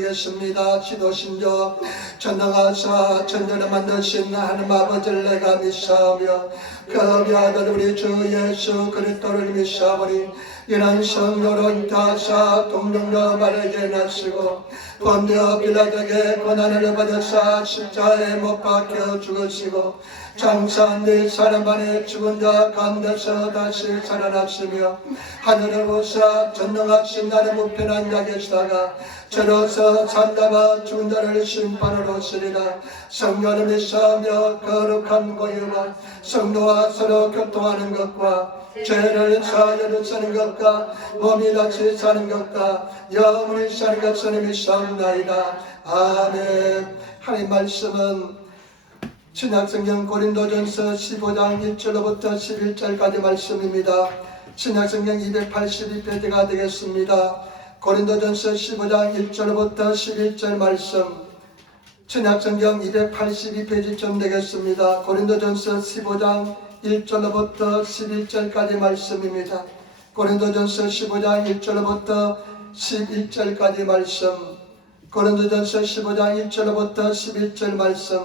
겠습니다. 지도신조 전능하사 천년을 만드신 하나님 아버지를 내가 믿사오며 그 아들 우리 주 예수 그리스도를 믿사오니 이는 성령으로 잉태하사 동정녀 마리아에게 나시고 본디오 빌라도에게 고난을 받으사 십자가에 못 박혀 죽으시고 장사한 뒤 사람 안에 죽은 자 가운데서 다시 살아났으며 하늘을 보사 전능하신 나를 우편한 자 계시다가 저로서 산다가 죽은 자를 심판으로 오시리라. 성령을 믿사오며 거룩한 고유와 성도와 서로 교통하는 것과 죄를 사하여 사는 것과 몸이 다시 사는 것과 영원히 사는 것을 믿사옵나이다. 아멘. 하나님 말씀은 신약성경 고린도전서 15장 1절로부터 11절까지 말씀입니다. 신약성경 282페이지가 되겠습니다. 고린도전서 15장 1절부터 11절 말씀, 신약성경 282페이지쯤 되겠습니다. 고린도전서 15장 1절부터 11절까지 말씀입니다. 고린도전서 15장 1절부터 11절까지 말씀, 고린도전서 15장 1절부터 11절 말씀,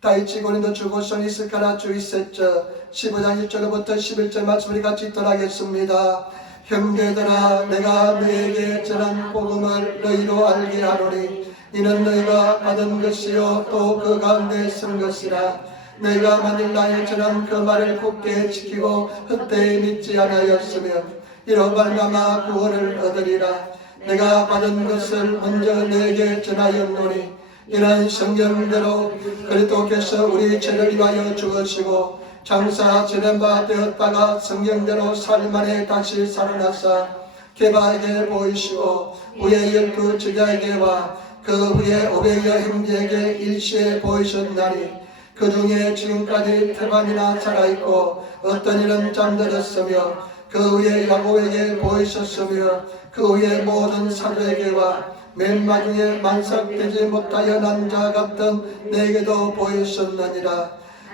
다이치 고린도 주고선 이스카라 주이세처 15장 1절부터 11절 말씀을 같이 읽도록하겠습니다. 형제들아 내가 너희에게 전한 복음을 너희로 알게 하노니 이는 너희가 받은 것이요 또 그 가운데 쓴 것이라. 너희가 만일 나의 전한 그 말을 굳게 지키고 헛되이 믿지 않았으면 이로 말미암아 구원을 얻으리라. 내가 받은 것을 먼저 너희에게 전하였노니 이는 성경대로 그리스도께서 우리 죄를 위하여 죽으시고 장사 지낸 바 되었다가 성경대로 사흘 만에 다시 살아나사 게바에게 보이시고 후에 12 제자에게와 그 후에 500여 형제에게 일시에 보이셨나니 그 중에 지금까지 태반이나 살아있고 어떤 이는 잠들었으며 그 후에 야곱에게 보이셨으며 그 후에 모든 사도에게와 맨 마중에 만삭되지 못하여 난 자 같던 내게도 보이셨느니라.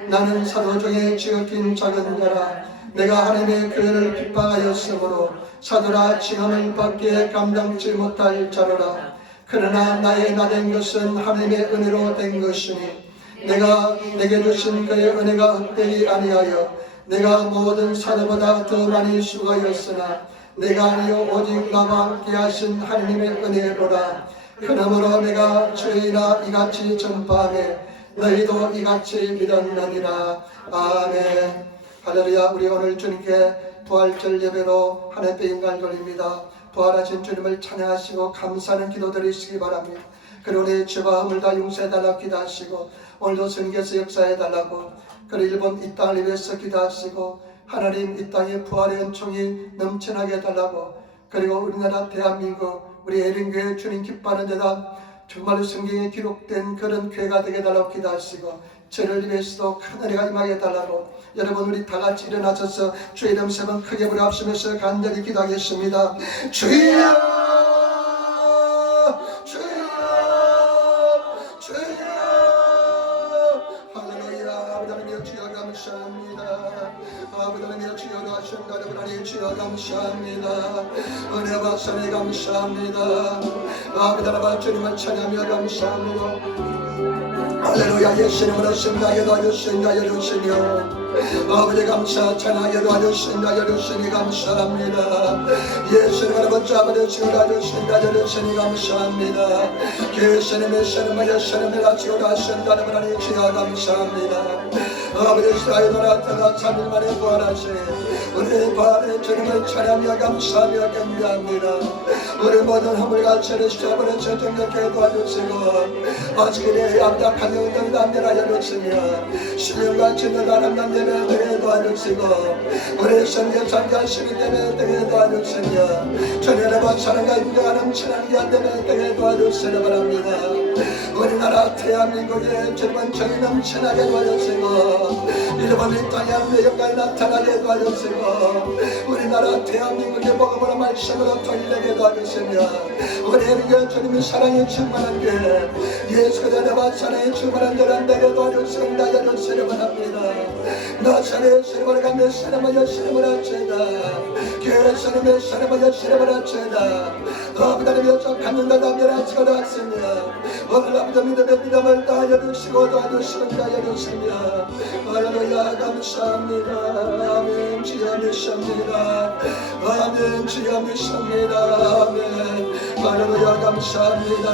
나는 사도 중에 지극히 작은 자라. 내가 하나님의 교회를 핍박하였으므로 사도라 칭함을 받기에 감당치 못할 자로라. 그러나 나의 나된 것은 하나님의 은혜로 된 것이니 내가 내게 주신 그의 은혜가 헛되지 아니하여 내가 모든 사도보다 더 많이 수고하였으나 내가 아니요 오직 나와 함께 하신 하나님의 은혜로라. 그러므로 내가 주의나 이같이 전파하며 너희도 이같이 믿었느니라. 아멘. 할렐루야. 우리 오늘 주님께 부활절 예배로 하나님께 인간 돌립니다. 부활하신 주님을 찬양하시고 감사하는 기도 드리시기 바랍니다. 그리고 우리 죄와 허물 다 용서해달라고 기도하시고 오늘도 성경에서 역사해달라고 그리고 일본 이 땅을 위해서 기도하시고 하나님 이 땅에 부활의 은총이 넘쳐나게 해달라고 그리고 우리나라 대한민국 우리 예린교회 주님 기뻐하는 데다 정말로 성경에 기록된 그런 교회가 되게 해달라고 기도하시고 저를 위해서도 큰 은혜가 임하게 해달라고 여러분 우리 다같이 일어나셔서 주의 이름 세 번 크게 부르짖으면서 간절히 기도하겠습니다. 주여 주여 주여 할렐루야. 아버지 하나님 주여 감사합니다. 아버지 하나님 주여로 하신다. 하나님 주여 감사합니다. 은혜 박사님 감사합니다. 아버지 하나님 주님을 찬양하며 감사합니다. 할렐루야. 예수님을 하신다. 여도와주신다. 여주시며 아버지 감사 찬양하게 도와주신다. 여주시니 감사합니다. 예수님을 붙잡아주시고 도와주신다. 여주시니 감사합니다. 예수님의 신음을 예수님을 하시고 하신다. 하나님 주여 감사합니다. 아버지 이스라엘 나라가 3일 만에 부활하신 우리 부활의 주님을 찬양하며 감사하며 경배합니다. 우리 모든 허물과 죄를 씻어버려 정력하게 도와주시고 아직의 암담한 영들 남녀하여 주시며 신령과 진을 아름다운 예배 되게 도와주시고 우리 성경 참가하시기 때문에 되게 도와주시며 전연의 번사랑과 인정하는 친한 기한 때문에 되게 도와주시기 바랍니다. 우리나라 대한민국의 젊은 정이 넘쳐나게 도와주시고 이름은 이 땅에 하나님의 영광이 나타나게 도와주시고 우리나라 대한민국의 복음으로 말씀으로 돌리게 도와주시며 우리에게 주님의 사랑이 충만한 교회 예수 그리스도와 사랑이 충만한 교회 되게 도와주시고 나여주시려고 합니다. 나사렛 시름을 가며 시름을 시름을 하체다 교회 시름을 시름을 시름을 하체다 아버지 하나님 감는다 담배라 하시며 오늘 아버지 믿음의 믿음을 다하여주시고 도와주시고 다하여주시며 할렐루야 감사합니다. 아멘. 주여 믿습니다. 아멘. 주여 믿습니다. 아멘. 할렐루야 감사합니다.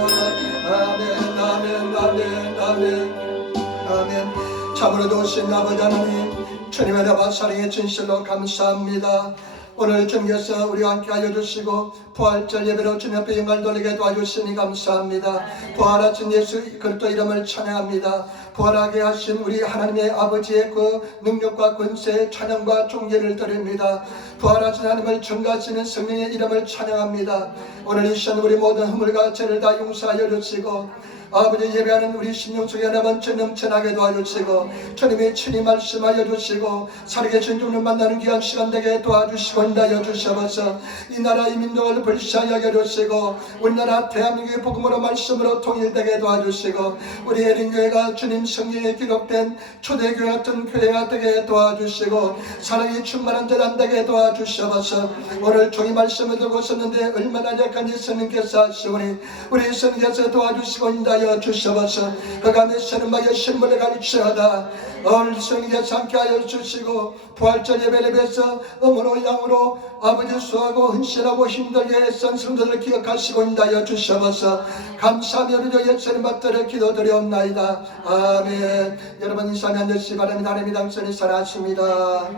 아멘. 아멘. 아멘. 아멘. 아멘. 참으로 도우신 아버지 하나님 주님의 나와 사랑의 진실로 감사합니다. 오늘 주님께서 우리와 함께하여 주시고 부활절 예배로 주님 앞에 영광을 돌리게 도와주시니 감사합니다. 부활하신 예수 그리스도 이름을 찬양합니다. 부활하게 하신 우리 하나님의 아버지의 그 능력과 권세의 찬양과 존귀를 드립니다. 부활하신 하나님을 증거하시는 성령의 이름을 찬양합니다. 오늘 이 시간 우리 모든 허물과 죄를 다 용서하여 주시고 아버지 예배하는 우리 심령 속에 넘쳐 넘쳐나게 도와주시고 주님이 친히 말씀하여 주시고 살아계신 주님을 만나는 귀한 시간 되게 도와주시고 인도하여 주셔서 이 나라 이 민족을 불쌍하게 해주시고 우리나라 대한민국의 복음으로 말씀으로 통일되게 도와주시고 우리 예린교회가 주님 성경에 기록된 초대교회 같은 교회가 되게 도와주시고 사랑이 충만한 재단 되게 도와주셔서 오늘 종이 말씀을 들고 있었는데 얼마나 약한 예수님께서 하시오니 우리 예수님께서 도와주시고 인도하여 주셔서 그간의 선음하여 신물을 가르치하다 오늘 성령께서 함께하여 주시고 부활절 예배를 위해서 음으로 양으로 아버지 수하고 헌신하고 힘들게 애쓴 성도들을 기억하시고 인도하여 주셔서 감사하며 우리 예수님 받들어 기도드리옵나이다. 아멘. 여러분 인사하며 앉으시기 바랍니다. 하나님이 당신이 살아하십니다.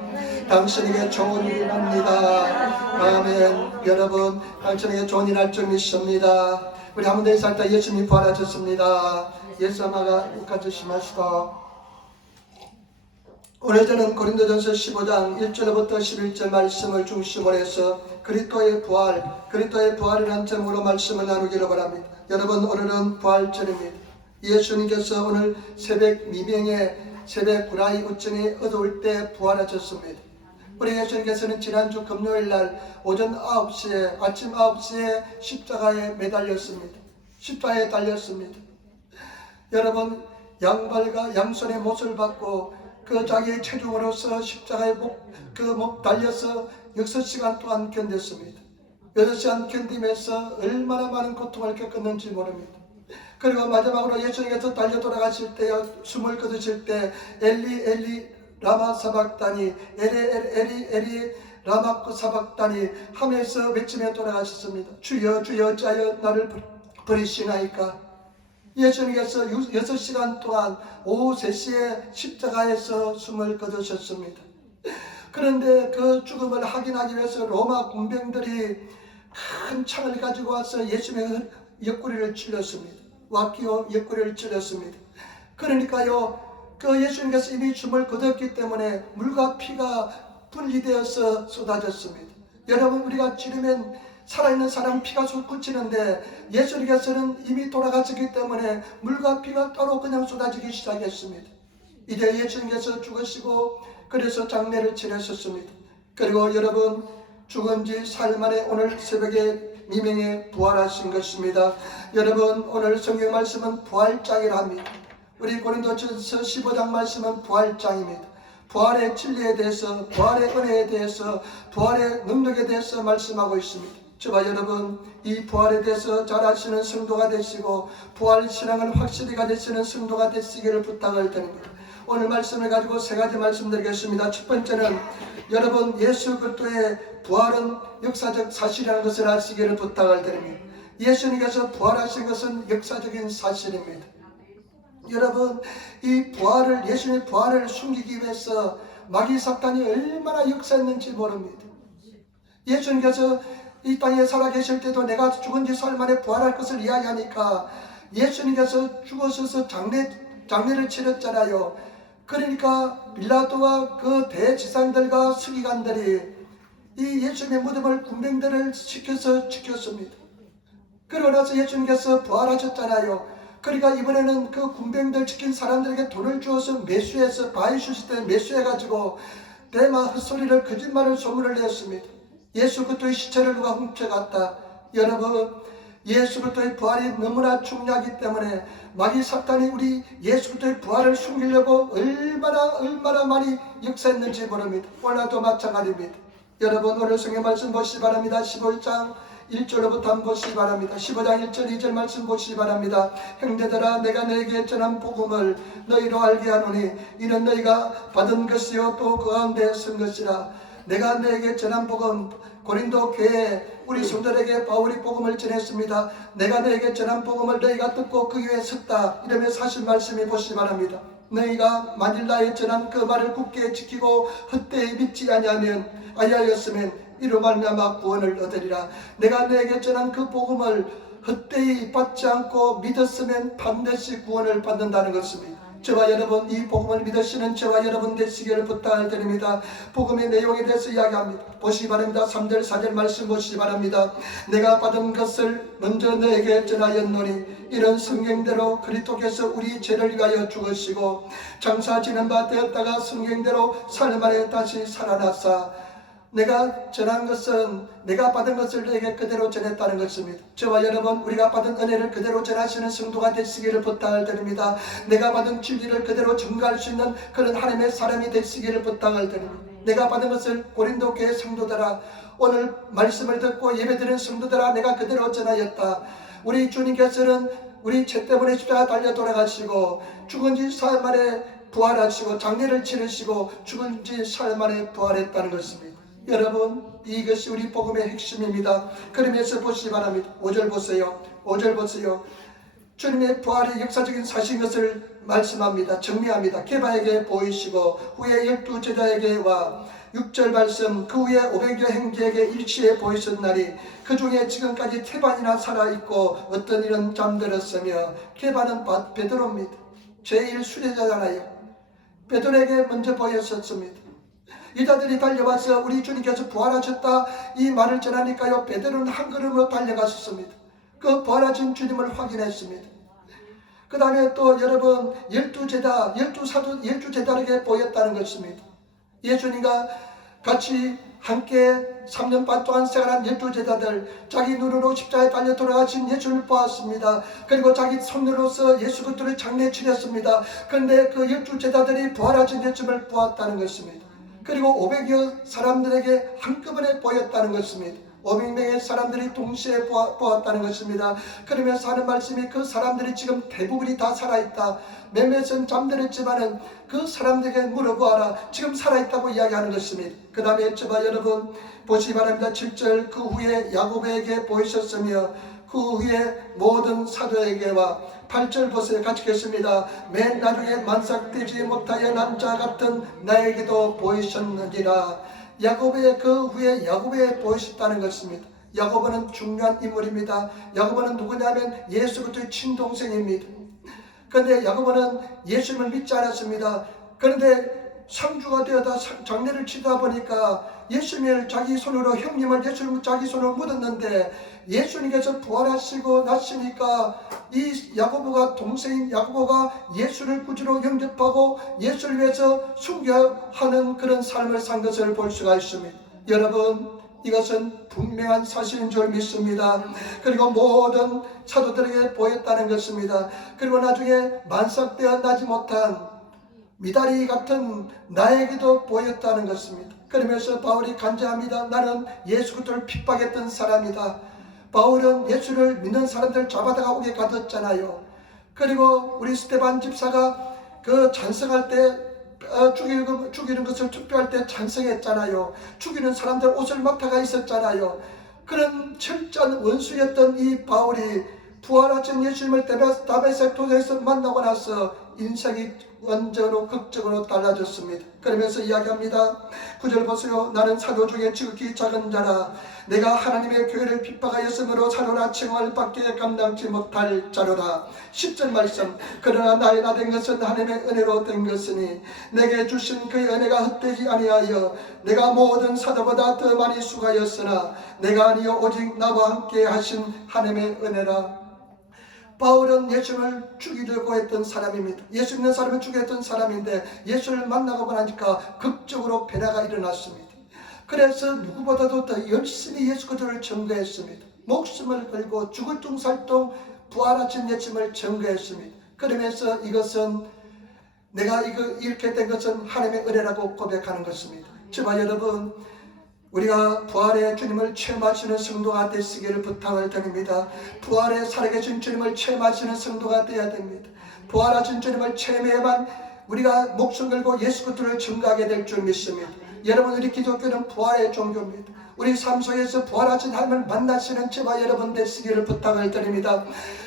당신에게 좋은 일이 납니다. 아멘. 여러분 당신에게 좋은 일 할 줄 믿습니다. 우리 한번 더 인사할 때 예수님이 부활하셨습니다. 예수님아가 가주시마시다. 오늘 저는 고린도전서 15장 1절부터 11절 말씀을 중심으로 해서 그리스도의 부활이라는 제목으로 말씀을 나누기를 바랍니다. 여러분 오늘은 부활절입니다. 예수님께서 오늘 새벽 미명에 새벽 구라이 우천이 어두울 때 부활하셨습니다. 우리 예수님께서는 지난주 금요일날 오전 9시에 아침 9시에 십자가에 매달렸습니다. 십자가에 달렸습니다. 여러분 양발과 양손의 못을 받고 그 자기의 체중으로서 십자가에 목 달려서 6시간 동안 견뎠습니다. 6시간 견디면서 얼마나 많은 고통을 겪었는지 모릅니다. 그리고 마지막으로 예수님께서 달려 돌아가실 때 숨을 거두실 때 엘리 엘리 라마 사박다니 에리 라마 사박다니 하면서 외치며 돌아가셨습니다. 주여 주여 어찌하여 나를 버리시나이까. 예수님께서 6시간 동안 오후 3시에 십자가에서 숨을 거두셨습니다. 그런데 그 죽음을 확인하기 위해서 로마 군병들이 큰 창을 가지고 와서 예수님의 옆구리를 찔렀습니다. 와키오 옆구리를 찔렀습니다. 그러니까요 그 예수님께서 이미 숨을 거뒀기 때문에 물과 피가 분리되어서 쏟아졌습니다. 여러분 우리가 찌르면 살아있는 사람 피가 솟구치는데 예수님께서는 이미 돌아가셨기 때문에 물과 피가 따로 그냥 쏟아지기 시작했습니다. 이제 예수님께서 죽으시고 그래서 장례를 치르셨습니다. 그리고 여러분 죽은 지 사흘 만에 오늘 새벽에 미명에 부활하신 것입니다. 여러분 오늘 성경 말씀은 부활장이라 합니다. 우리 고린도전서 15장 말씀은 부활장입니다. 부활의 진리에 대해서 부활의 은혜에 대해서 부활의 능력에 대해서 말씀하고 있습니다. 저와 여러분 이 부활에 대해서 잘 아시는 성도가 되시고 부활 신앙을 확실히 가지시는 성도가 되시기를 부탁을 드립니다. 오늘 말씀을 가지고 3가지 말씀드리겠습니다. 첫 번째는 여러분 예수 그리스도의 부활은 역사적 사실이라는 것을 아시기를 부탁을 드립니다. 예수님께서 부활하신 것은 역사적인 사실입니다. 여러분 이 부활을 예수님의 부활을 숨기기 위해서 마귀 사탄이 얼마나 역사했는지 모릅니다. 예수님께서 이 땅에 살아계실 때도 내가 죽은 지 사흘 만에 부활할 것을 이야기하니까 예수님께서 죽어서서 장례를 치렀잖아요. 그러니까 빌라도와 그 대지상들과 서기관들이 이 예수님의 무덤을 군병들을 시켜서 지켰습니다. 그러고 나서 예수님께서 부활하셨잖아요. 그러니까 이번에는 그 군병들 지킨 사람들에게 돈을 주어서 매수해서 바이 시스템 매수해가지고 대마 헛소리를 거짓말을 소문을 냈습니다. 예수 그리스도의 시체를 누가 훔쳐갔다. 여러분, 예수 그리스도의 부활이 너무나 중요하기 때문에 마귀 사탄이 우리 예수 그리스도의 부활을 숨기려고 얼마나 많이 역사했는지 모릅니다. 오늘도 마찬가지입니다. 여러분, 오늘 성경 말씀 보시기 바랍니다. 15장 1절로부터 한번 보시기 바랍니다. 15장 1절 2절 말씀 보시기 바랍니다. 형제들아, 내가 너에게 전한 복음을 너희로 알게 하노니 이는 너희가 받은 것이요 또 그 가운데 쓴 것이라. 내가 너에게 전한 복음, 고린도 교회에 우리 성도들에게 바울이 복음을 전했습니다. 내가 너에게 전한 복음을 너희가 듣고 그 위에 섰다. 이러면서 하신 말씀이 보시기 바랍니다. 너희가 만일 나의 전한 그 말을 굳게 지키고 헛되이 믿지 아니하였으면 이로 말미암아 구원을 얻으리라. 내가 너에게 전한 그 복음을 헛되이 받지 않고 믿었으면 반드시 구원을 받는다는 것입니다. 저와 여러분, 이 복음을 믿으시는 저와 여러분 되시기를 부탁을 드립니다. 복음의 내용에 대해서 이야기합니다. 보시기 바랍니다. 3절 4절 말씀 보시기 바랍니다. 내가 받은 것을 먼저 너에게 전하였노니 이런 성경대로 그리스도께서 우리 죄를 위하여 죽으시고 장사 지는 바 되었다가 성경대로 사흘 만에 다시 살아났사. 내가 전한 것은 내가 받은 것을 너에게 그대로 전했다는 것입니다. 저와 여러분, 우리가 받은 은혜를 그대로 전하시는 성도가 되시기를 부탁을 드립니다. 내가 받은 진리를 그대로 증거할 수 있는 그런 하나님의 사람이 되시기를 부탁을 드립니다. 내가 받은 것을 고린도 교회 성도들아, 오늘 말씀을 듣고 예배드리는 성도들아, 내가 그대로 전하였다. 우리 주님께서는 우리 죄 때문에 십자가 달려 돌아가시고 죽은 지 사흘 만에 부활하시고 장례를 치르시고 죽은 지 사흘 만에 부활했다는 것입니다. 여러분, 이것이 우리 복음의 핵심입니다. 그러면서 보시기 바랍니다. 5절 보세요. 5절 보세요. 주님의 부활의 역사적인 사실인 것을 말씀합니다. 정리합니다. 케바에게 보이시고 후에 12제자에게와 6절 말씀, 그 후에 500여 행제에게 일치에 보이셨나니 그 중에 지금까지 태반이나 살아있고 어떤 이는 잠들었으며. 케바는 베드로입니다. 제일 수제자잖아요. 베드로에게 먼저 보였었습니다. 이자들이 달려와서 우리 주님께서 부활하셨다 이 말을 전하니까요, 베드로는 한 걸음으로 달려갔었습니다. 그 부활하신 주님을 확인했습니다. 그 다음에 또 여러분, 12제자에게 보였다는 것입니다. 예수님과 같이 함께 3년 반 동안 생활한 12제자들, 자기 눈으로 십자가에 달려 돌아가신 예수를 보았습니다. 그리고 자기 손으로서 예수 그리스도를 장례 치렀습니다. 그런데 그 12제자들이 부활하신 예수를 보았다는 것입니다. 그리고 500여 사람들에게 한꺼번에 보였다는 것입니다. 500명의 사람들이 동시에 보았다는 것입니다. 그러면서 하는 말씀이 그 사람들이 지금 대부분이 다 살아있다. 몇몇은 잠들었지만은 그 사람들에게 물어보아라. 지금 살아있다고 이야기하는 것입니다. 그 다음에 저와 여러분 보시기 바랍니다. 7절, 그 후에 야고보에게 보이셨으며 그 후에 모든 사도에게와 8절 보세요. 같이 읽겠습니다. 맨 나중에 만삭되지 못하여 남자 같은 나에게도 보이셨느니라. 야고보의 그 후에 야고보에 보이셨다는 것입니다. 야고보는 중요한 인물입니다. 야고보는 누구냐면 예수 그리스도의 친동생입니다. 그런데 야고보는 예수님을 믿지 않았습니다. 그런데 상주가 되어다 장례를 치다 보니까 예수님을 자기 손으로, 형님을 예수님을 자기 손으로 묻었는데 예수님께서 부활하시고 났으니까 이 야고보가, 동생인 야고보가 예수를 구주로 영접하고 예수를 위해서 순교하는 그런 삶을 산 것을 볼 수가 있습니다. 여러분, 이것은 분명한 사실인 줄 믿습니다. 그리고 모든 사도들에게 보였다는 것입니다. 그리고 나중에 만삭되어 나지 못한 미다리 같은 나에게도 보였다는 것입니다. 그러면서 바울이 간증합니다. 나는 예수 그리스도를 핍박했던 사람이다. 바울은 예수를 믿는 사람들 잡아다가 오게 가뒀잖아요. 그리고 우리 스테반 집사가 그 찬성할 때 죽이는 것을 투표할 때 찬성했잖아요. 죽이는 사람들 옷을 맡아가 있었잖아요. 그런 철저한 원수였던 이 바울이 부활하신 예수님을 다메섹 도상에서 만나고 나서 인생이 완전으로 극적으로 달라졌습니다. 그러면서 이야기합니다. 9절 보세요. 나는 사도 중에 지극히 작은 자라. 내가 하나님의 교회를 핍박하였으므로 사도라 칭함을 받기에 감당치 못할 자로다. 10절 말씀. 그러나 나의 나 된 것은 하나님의 은혜로 된 것이니 내게 주신 그의 은혜가 헛되지 아니하여 내가 모든 사도보다 더 많이 수고하였으나 내가 아니요 오직 나와 함께 하신 하나님의 은혜라. 바울은 예수를 죽이려고 했던 사람입니다. 예수 믿는 사람을 죽였던 사람인데 예수를 만나고 나니까 극적으로 변화가 일어났습니다. 그래서 누구보다도 더 열심히 예수 그리스도를 증거했습니다. 목숨을 걸고 죽을 둥살동 부활하신 예수님을 증거했습니다. 그러면서 이것은 내가 이렇게 된 것은 하나님의 은혜라고 고백하는 것입니다. 저와 여러분, 우리가 부활의 주님을 체험하시는 성도가 되시기를 부탁을 드립니다. 부활에 살아계신 주님을 체험하시는 성도가 되어야 됩니다. 부활하신 주님을 체험해야만 우리가 목숨 걸고 예수 그리스도를 증거하게 될 줄 믿습니다. 여러분, 우리 기독교는 부활의 종교입니다. 우리 삶 속에서 부활하신 하나님을 만나시는 저와 여러분 되시기를 부탁을 드립니다.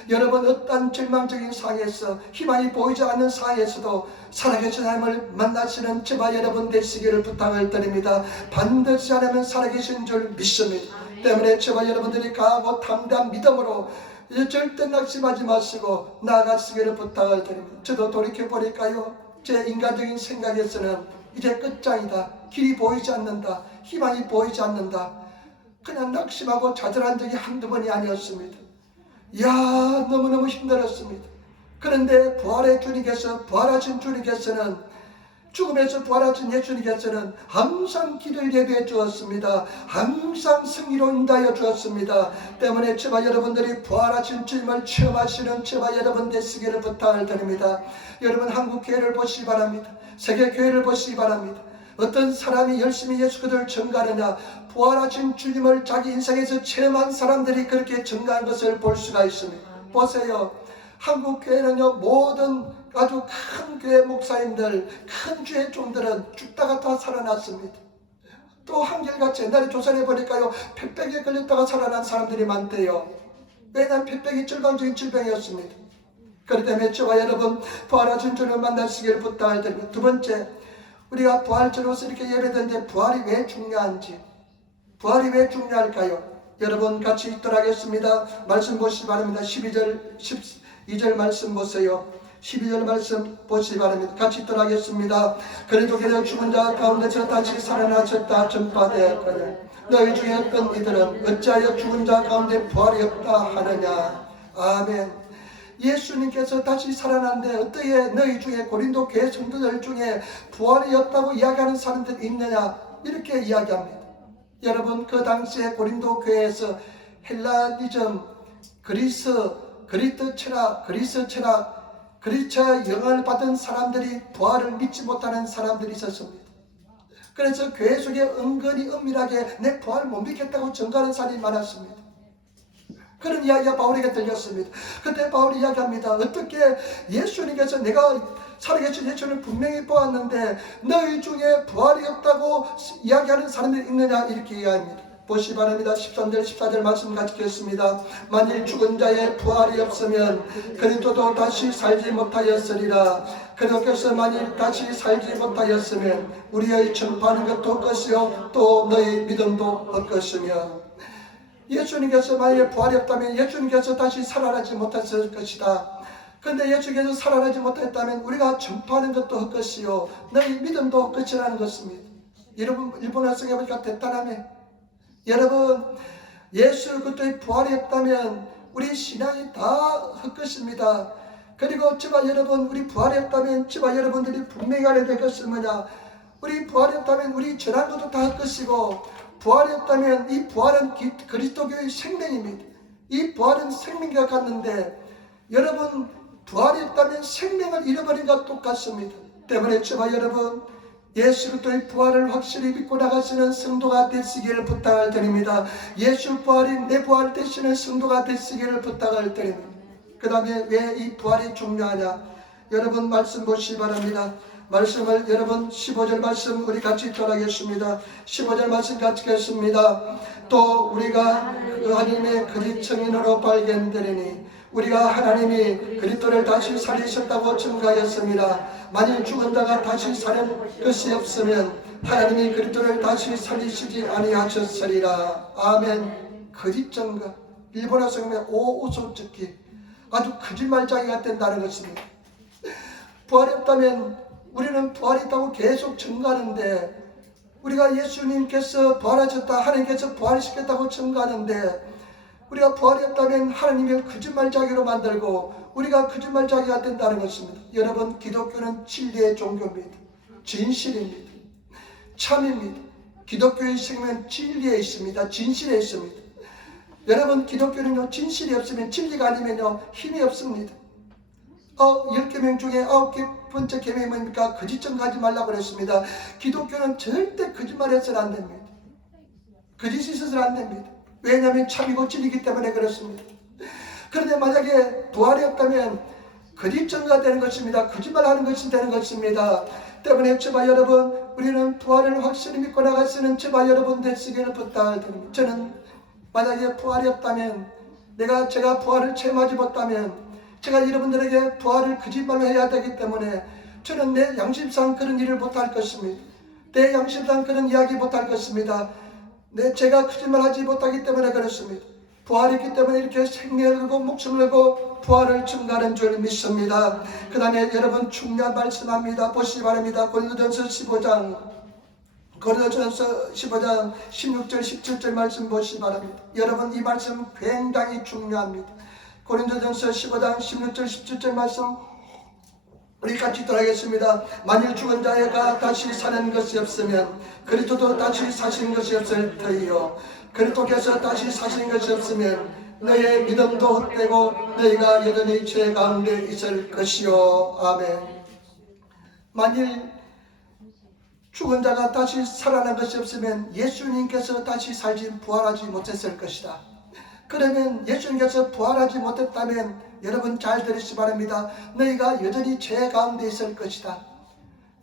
여러분, 어떤 절망적인 상황에서 희망이 보이지 않는 상황에서도 살아계신 하나님을 만나시는 저와 여러분 되시기를 부탁을 드립니다. 반드시 하나님은 살아계신 줄 믿습니다. 때문에 저와 여러분들이 강하고 담대한 믿음으로 이제 절대 낙심하지 마시고 나아가시기를 부탁을 드립니다. 저도 돌이켜보니까요, 제 인간적인 생각에서는 이제 끝장이다, 길이 보이지 않는다, 희망이 보이지 않는다, 그냥 낙심하고 좌절한 적이 한두 번이 아니었습니다. 이야, 너무너무 힘들었습니다. 그런데 부활의 주님께서, 부활하신 주님께서는, 죽음에서 부활하신 예수님께서는 항상 길을 예비해 주었습니다. 항상 승리로 인도하여 주었습니다. 때문에 저와 여러분들이 부활하신 주님을 체험하시는 저와 여러분 되시기를 부탁을 드립니다. 여러분, 한국 교회를 보시기 바랍니다. 세계 교회를 보시기 바랍니다. 어떤 사람이 열심히 예수 그리스도를 증거하느냐, 부활하신 주님을 자기 인생에서 체험한 사람들이 그렇게 증거한 것을 볼 수가 있습니다. 보세요, 한국 교회는요, 모든 아주 큰 교회 목사님들, 큰 주의 종들은 죽다가 다 살아났습니다. 또 한결같이 옛날에 조사해 보니까요, 폐병에 걸렸다가 살아난 사람들이 많대요. 왜냐하면 폐병이 절망적인 질병이었습니다. 그렇기 때문에 저와 여러분, 부활하신 주님을 만나시기를 부탁을 드립니다. 두 번째, 우리가 부활절로서 이렇게 예배드는데 부활이 왜 중요한지, 부활이 왜 중요할까요? 여러분 같이 읽도록 하겠습니다. 말씀 보시기 바랍니다. 12절 말씀 보세요. 12절 말씀 보시기 바랍니다. 같이 읽도록 하겠습니다. 그래도 그저 죽은 자 가운데서 다시 살아나셨다 전파되었거늘 너희 중에 어떤 이들은 어찌하여 죽은 자 가운데 부활이 없다 하느냐. 아멘. 예수님께서 다시 살아났는데 어떻게 너희 중에 고린도 교회 성도들 중에 부활이 없다고 이야기하는 사람들이 있느냐, 이렇게 이야기합니다. 여러분, 그 당시에 고린도 교회에서 헬라니즘, 그리스 철학, 그리스의 영향을 받은 사람들이 부활을 믿지 못하는 사람들이 있었습니다. 그래서 교회 속에 은근히 은밀하게 내 부활을 못 믿겠다고 증거하는 사람이 많았습니다. 그런 이야기가 바울에게 들렸습니다. 그때 바울이 이야기합니다. 어떻게 예수님께서 내가 살아계신 예수님을 분명히 보았는데 너희 중에 부활이 없다고 이야기하는 사람들이 있느냐, 이렇게 이야기합니다. 보시기 바랍니다. 13절 14절 말씀 같이 읽겠습니다. 만일 죽은 자의 부활이 없으면 그리스도도 다시 살지 못하였으리라. 그리스도께서 만일 다시 살지 못하였으면 우리의 전파하는 것도 헛것이요 또 너희 믿음도 헛것이며. 예수님께서 만약에 부활이 없다면 예수님께서 다시 살아나지 못했을 것이다. 그런데 예수께서 살아나지 못했다면 우리가 전파하는 것도 헛것이요 너희 믿음도 헛것이라는 것입니다. 여러분, 일본어 성경보니까 대단하네. 여러분, 예수 그리스도의 부활이 없다면 우리 신앙이 다 헛것입니다. 그리고 저와 여러분, 우리 부활이 없다면 저와 여러분들이 분명히 알아야 될 것은 뭐냐, 우리 부활이 없다면 우리 전한 것도 다 헛것이고, 부활이 없다면 이 부활은 그리스도교의 생명입니다. 이 부활은 생명과 같는데 여러분, 부활이 없다면 생명을 잃어버린 것과 똑같습니다. 때문에 저와 여러분, 예수 그리스도의 부활을 확실히 믿고 나가시는 성도가 되시기를 부탁을 드립니다. 예수 부활이 내 부활 되시는 성도가 되시기를 부탁을 드립니다. 그 다음에 왜 이 부활이 중요하냐, 여러분 말씀 보시기 바랍니다. 말씀을 여러분 15절 말씀 우리 같이 읽도록하겠습니다. 15절 말씀 같이 읽겠습니다. 또 우리가 하나님의 그리 증인으로 발견되리니 우리가 하나님이 그리스도를 다시 살리셨다고 증거하였습니다. 만일 죽은 자가 다시 사는 것이 없으면 하나님이 그리스도를 다시 살리시지 아니하셨으리라. 아멘. 거짓 증거, 일본어 성경에 오우소츠키, 아주 거짓말장애가 된다는 것입니다. 부활이 없다면 우리는 부활이 있다고 계속 증거하는데, 우리가 예수님께서 부활하셨다, 하나님께서 부활시켰다고 증거하는데, 우리가 부활이 없다면 하나님을 거짓말자기로 만들고 우리가 거짓말자기가 된다는 것입니다. 여러분, 기독교는 진리의 종교입니다. 진실입니다. 참입니다. 기독교의 생명은 진리에 있습니다. 진실에 있습니다. 여러분, 기독교는요, 진실이 없으면, 진리가 아니면요, 힘이 없습니다. 10계명 중에 9번째 계명이 뭡니까? 거짓 증거하지 말라고 그랬습니다. 기독교는 절대 거짓말해서는 안 됩니다. 거짓이 있어서는 안 됩니다. 왜냐하면 참이고 진리이기 때문에 그렇습니다. 그런데 만약에 부활이 없다면 거짓 증거가 되는 것입니다. 거짓말하는 것이 되는 것입니다. 때문에 저와 여러분, 우리는 부활을 확실히 믿고 나갈 수 있는 저와 여러분 되시기를 부탁드립니다. 저는 만약에 부활이 없다면, 제가 부활을 체험하지 못하면 제가 여러분들에게 부활을 거짓말로 해야 되기 때문에 저는 내 양심상 그런 일을 못할 것입니다. 내 양심상 그런 이야기 못할 것입니다. 제가 거짓말하지 못하기 때문에 그렇습니다. 부활이 있기 때문에 이렇게 생명을 걸고 목숨을 걸고 부활을 증거하는 줄 믿습니다. 그 다음에 여러분 중요한 말씀합니다. 보시기 바랍니다. 고린도전서 15장 16절 17절 말씀 보시기 바랍니다. 여러분, 이 말씀 굉장히 중요합니다. 고린도전서 15장 16절 17절 말씀 우리 같이 들어가겠습니다. 만일 죽은 자가 다시 사는 것이 없으면 그리스도도 다시 사신 것이 없을 터이요, 그리스도께서 다시 사신 것이 없으면 너의 믿음도 헛되고 너희가 여전히 죄 가운데 있을 것이요. 아멘. 만일 죽은 자가 다시 살아난 것이 없으면 예수님께서 다시 살지 부활하지 못했을 것이다. 그러면 예수님께서 부활하지 못했다면 여러분 잘 들으시기 바랍니다. 너희가 여전히 죄 가운데 있을 것이다.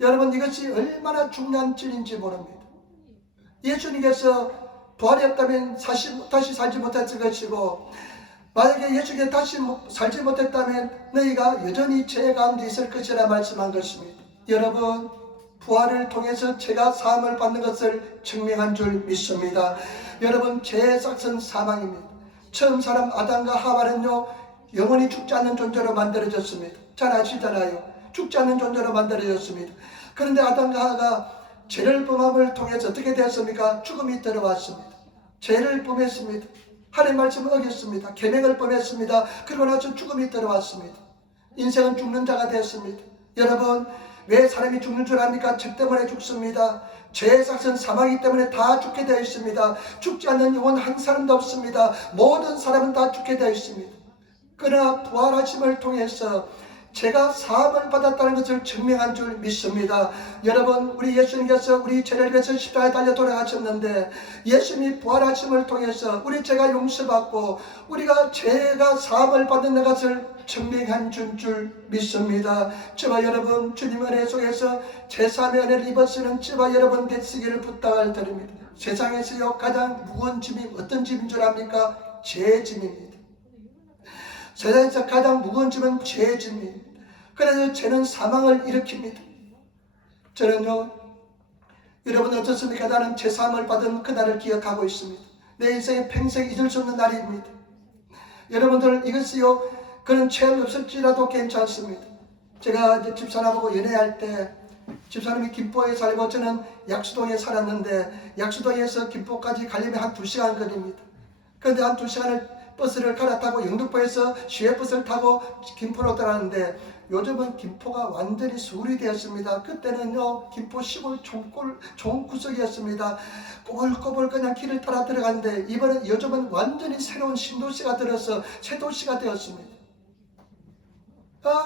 여러분, 이것이 얼마나 중요한 진리인지 모릅니다. 예수님께서 부활이 없다면 다시 살지 못했을 것이고, 만약에 예수님께서 다시 살지 못했다면 너희가 여전히 죄 가운데 있을 것이라 말씀한 것입니다. 여러분, 부활을 통해서 죄가 사함을 받는 것을 증명한 줄 믿습니다. 여러분, 죄의 싹은 사망입니다. 처음 사람 아담과 하와는요, 영원히 죽지 않는 존재로 만들어졌습니다. 잘 아시잖아요. 죽지 않는 존재로 만들어졌습니다. 그런데 아담과 하와가 죄를 범함을 통해서 어떻게 되었습니까? 죽음이 들어왔습니다. 죄를 범했습니다. 하나님 말씀을 어겼습니다. 계명을 범했습니다. 그러고 나서 죽음이 들어왔습니다. 인생은 죽는 자가 되었습니다. 여러분, 왜 사람이 죽는 줄 압니까? 죄 때문에 죽습니다. 죄의 삭은 사망이기 때문에 다 죽게 되어 있습니다. 죽지 않는 영혼 한 사람도 없습니다. 모든 사람은 다 죽게 되어 있습니다. 그러나 부활하심을 통해서 제가 사함을 받았다는 것을 증명한 줄 믿습니다. 여러분, 우리 예수님께서 우리 죄를 위해서 십자가에 달려 돌아가셨는데 예수님이 부활하심을 통해서 우리 죄가 용서받고 우리가 죄가 사함을 받는 것을 증명한 줄 믿습니다. 저와 여러분, 주님 은혜 속에서 제사함의 은혜를 입었으는 저와 여러분 되시기를 부탁을 드립니다. 세상에서요, 가장 무거운 짐이 어떤 짐인 줄 압니까? 죄의 짐입니다. 세상에서 가장 무거운 짐은 죄의 짐입니다. 그래서 죄는 사망을 일으킵니다. 저는요, 여러분 어떻습니까? 나는 제사함을 받은 그날을 기억하고 있습니다. 내 인생에 평생 잊을 수 없는 날입니다. 여러분들, 이것이요, 그런 체험이 없을지라도 괜찮습니다. 제가 이제 집사람하고 연애할 때, 집사람이 김포에 살고 저는 약수동에 살았는데 약수동에서 김포까지 가려면 한 2시간 거리입니다. 그런데 한 2시간을 버스를 갈아타고 영등포에서 시외버스를 타고 김포로 들어가는데 요즘은 김포가 완전히 수울이 되었습니다. 그때는요, 김포 시골 종구석이었습니다. 꼬불꼬불 그냥 길을 따라 들어갔는데 요즘은 완전히 새로운 신도시가 들어서 새 도시가 되었습니다.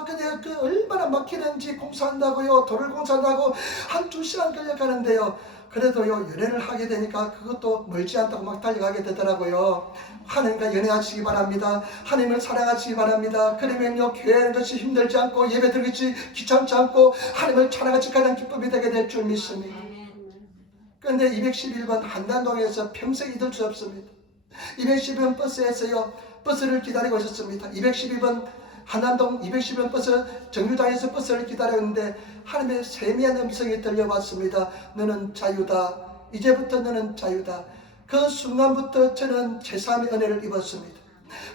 근데 그 얼마나 막히는지 공사한다고요. 도를 공사한다고 한 2시간 걸려가는데요. 그래도요, 연애를 하게 되니까 그것도 멀지 않다고 막 달려가게 되더라고요. 하나님과 연애하시기 바랍니다. 하나님을 사랑하시기 바랍니다. 그러면요, 교회하는 것이 힘들지 않고 예배 드리는 것이 귀찮지 않고 하나님을 찬양하는 것이 가장 기쁨이 되게 될 줄 믿습니다. 그런데 211번 한남동에서 평생 잊을 수 없습니다. 212번 버스에서요, 버스를 기다리고 있었습니다. 212번 한남동 210번 버스 정류장에서 버스를 기다렸는데 하나님의 세미한 음성이 들려왔습니다. 너는 자유다. 이제부터 너는 자유다. 그 순간부터 저는 제사함의 은혜를 입었습니다.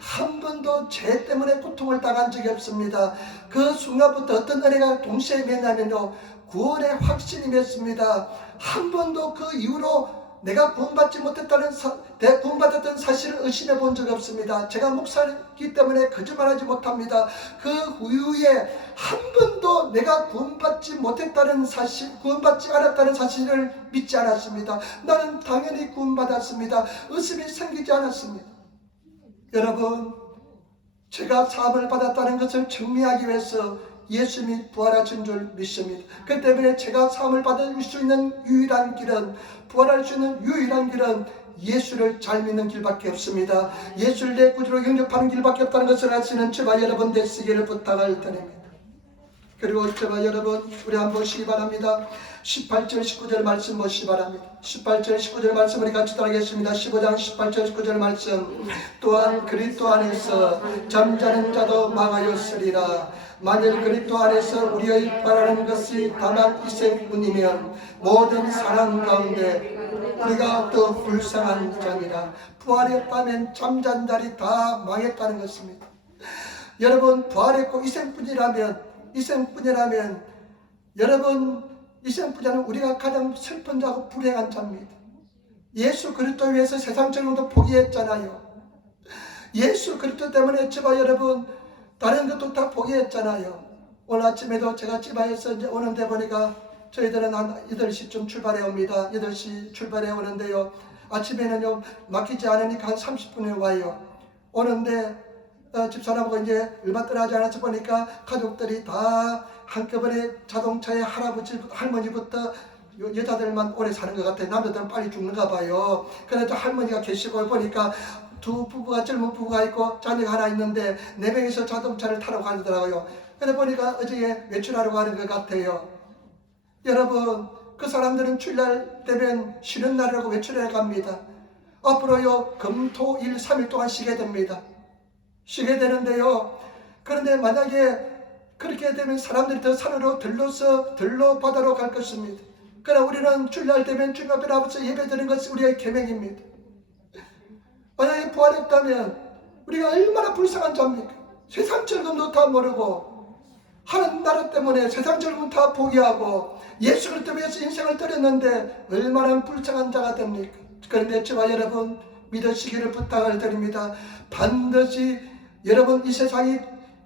한 번도 죄 때문에 고통을 당한 적이 없습니다. 그 순간부터 어떤 은혜가 동시에 임했냐면요, 구원의 확신이 맺습니다. 한 번도 그 이후로 내가 구원받지 못했다는 내 구원받았던 사실을 의심해 본 적 없습니다. 제가 목사이기 때문에 거짓말하지 못합니다. 그 후에 한 번도 내가 구원받지 못했다는 사실, 구원받지 않았다는 사실을 믿지 않았습니다. 나는 당연히 구원받았습니다. 의심이 생기지 않았습니다. 여러분, 제가 사함을 받았다는 것을 증명하기 위해서 예수님이 부활하신 줄 믿습니다. 그 때문에 제가 사함을 받을 수 있는 유일한 길은, 부활할 수 있는 유일한 길은 예수를 잘 믿는 길밖에 없습니다. 예수를 내 구주로 영접하는 길밖에 없다는 것을 아시는 저와 여러분 되시기를 부탁을 드립니다. 그리고 저와 여러분, 우리 한번 보시기 바랍니다. 18절 19절 말씀 보시기 바랍니다. 18절 19절 말씀 우리 같이 따라하겠습니다. 15장 18절 19절 말씀. 또한 그리스도 안에서 잠자는 자도 망하였으리라. 만일 그리스도 안에서 우리의 바라는 것이 다만 이생뿐이면 모든 사람 가운데 우리가 더 불쌍한 자니라. 부활했다면 잠잔 자리 다 망했다는 것입니다. 여러분, 부활했고 이생뿐이라면 여러분, 이생뿐이라면 우리가 가장 슬픈 자고 불행한 자입니다. 예수 그리스도 위해서 세상 즐거움도 포기했잖아요. 예수 그리스도 때문에 저와 여러분 다른 것도 다 포기했잖아요. 오늘 아침에도 제가 집에서 이제 오는데 보니까 저희들은 한 8시쯤 출발해 옵니다. 8시 출발해 오는데요. 아침에는요, 막히지 않으니까 한 30분에 와요. 오는데 집사람하고 이제 얼마 떠나지 않아서 보니까 가족들이 다 한꺼번에 자동차에 할아버지, 할머니부터 여자들만 오래 사는 것 같아요. 남자들은 빨리 죽는가 봐요. 그래도 할머니가 계시고 보니까 두 부부가, 젊은 부부가 있고 자녀가 하나 있는데 4명이서 자동차를 타러 가더라고요. 그래 보니까 어제 외출하러 가는 것 같아요. 여러분, 그 사람들은 주일날 되면 쉬는 날이라고 외출해 갑니다. 앞으로요, 금, 토, 일, 3일 동안 쉬게 됩니다. 쉬게 되는데요. 그런데 만약에 그렇게 되면 사람들이 더 산으로 들러 바다로 갈 것입니다. 그러나 우리는 주일날 되면 주님 앞에 나와서 예배드리는 것이 우리의 계명입니다. 만약에 부활했다면 우리가 얼마나 불쌍한 자입니까? 세상 즐거움도 다 모르고 하는 나라 때문에 세상 즐거움 다 포기하고 예수 그리스도 위해서 인생을 드렸는데 얼마나 불쌍한 자가 됩니까? 그런데 저와 여러분 믿으시기를 부탁을 드립니다. 반드시 여러분 이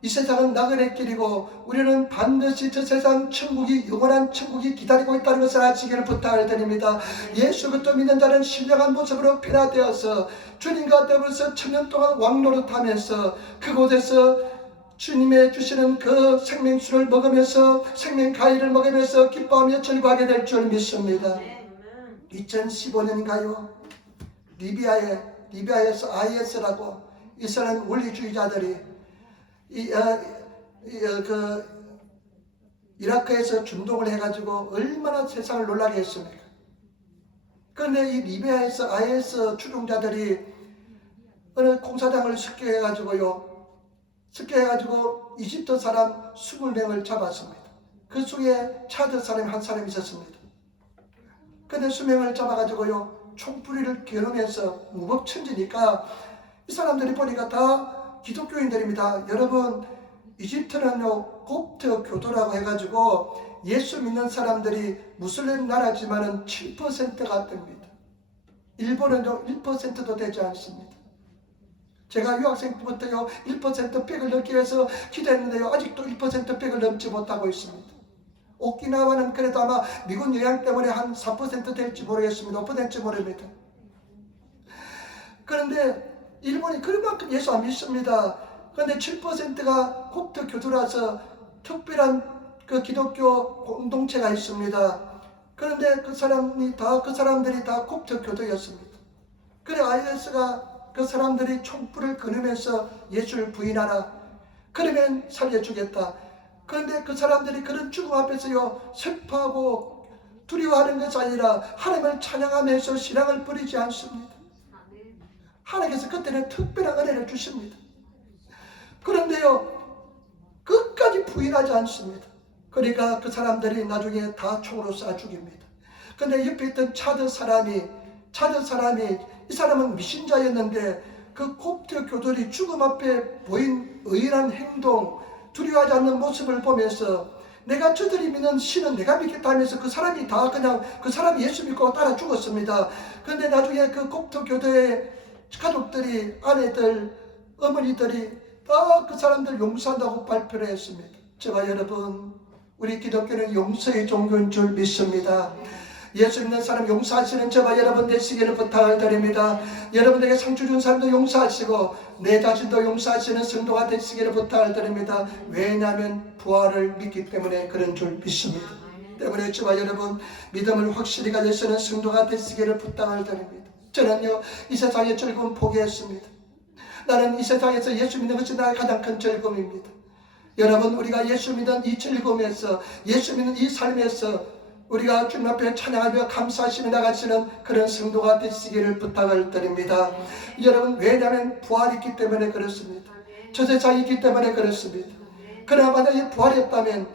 세상은 나그네 길이고 우리는 반드시 저 세상 천국이, 영원한 천국이 기다리고 있다는 것을 아시기를 부탁을 드립니다. 예수 그리스도 믿는 자는 신령한 모습으로 변화되어서 주님과 더불어서 천년 동안 왕노릇하면서 그곳에서 주님의 주시는 그 생명수를 먹으면서 생명 가위를 먹으면서 기뻐하며 절구하게 될 줄 믿습니다. 2015년인가요? 리비아에서 IS라고 이스라엘 원리주의자들이 이라크에서 준동을 해가지고 얼마나 세상을 놀라게 했습니까? 그런데 이 리비아에서 IS 추종자들이 어느 공사장을 습격해가지고 이집트 사람 20명을 잡았습니다. 그 중에 차드 사람 한 사람이 있었습니다. 근데 수명을 잡아가지고요, 총뿌리를 겨누면서 무법천지니까 이 사람들이 보니까 다 기독교인들입니다. 여러분, 이집트는요, 곱트 교도라고 해가지고 예수 믿는 사람들이 무슬림 나라지만은 7%가 됩니다. 일본은요, 1%도 되지 않습니다. 제가 유학생 때부터요 1% 백을 넘기 위해서 기도했는데요, 아직도 1% 백을 넘지 못하고 있습니다. 오키나와는 그래도 아마 미군 영향 때문에 한 4% 될지 모르겠습니다. 5% 모릅니다. 그런데 일본이 그만큼 예수 안 믿습니다. 그런데 7%가 곱트 교도라서 특별한 그 기독교 공동체가 있습니다. 그런데 그 사람들이 다 곱트 교도였습니다. 그래 IS가 그 사람들이 총불을 끊으면서 예수를 부인하라, 그러면 살려주겠다. 그런데 그 사람들이 그런 죽음 앞에서요 슬퍼하고 두려워하는 것이 아니라 하나님을 찬양하면서 신앙을 버리지 않습니다. 하나님께서 그때는 특별한 은혜를 주십니다. 그런데요 끝까지 부인하지 않습니다. 그러니까 그 사람들이 나중에 다 총으로 쏴 죽입니다. 그런데 옆에 있던 차드 사람이 이 사람은 미신자였는데 그 곱트 교도들이 죽음 앞에 보인 의인한 행동, 두려워하지 않는 모습을 보면서 내가 저들이 믿는 신은 내가 믿겠다 하면서 그 사람이 다 그냥 그 사람이 예수 믿고 따라 죽었습니다. 그런데 나중에 그 kop트 교도의 가족들이, 아내들, 어머니들이 다 그 사람들 용서한다고 발표를 했습니다. 저와 여러분, 우리 기독교는 용서의 종교인 줄 믿습니다. 예수 믿는 사람 용서하시는 저와 여러분 되시기를 부탁을 드립니다. 여러분에게 상처 준 사람도 용서하시고 내 자신도 용서하시는 성도가 되시기를 부탁을 드립니다. 왜냐하면 부활을 믿기 때문에 그런 줄 믿습니다. 때문에 저와 여러분 믿음을 확실히 가지시는 성도가 되시기를 부탁을 드립니다. 저는요, 이 세상의 즐거움 포기했습니다. 나는 이 세상에서 예수 믿는 것이 나의 가장 큰 즐거움입니다. 여러분, 우리가 예수 믿는 이 즐거움에서, 예수 믿는 이 삶에서 우리가 주님 앞에 찬양하며 감사하시며 나가시는 그런 성도가 되시기를 부탁을 드립니다. 여러분, 왜냐하면 부활이 있기 때문에 그렇습니다. 저 세상이 있기 때문에 그렇습니다. 그러나 만약에 부활이 없다면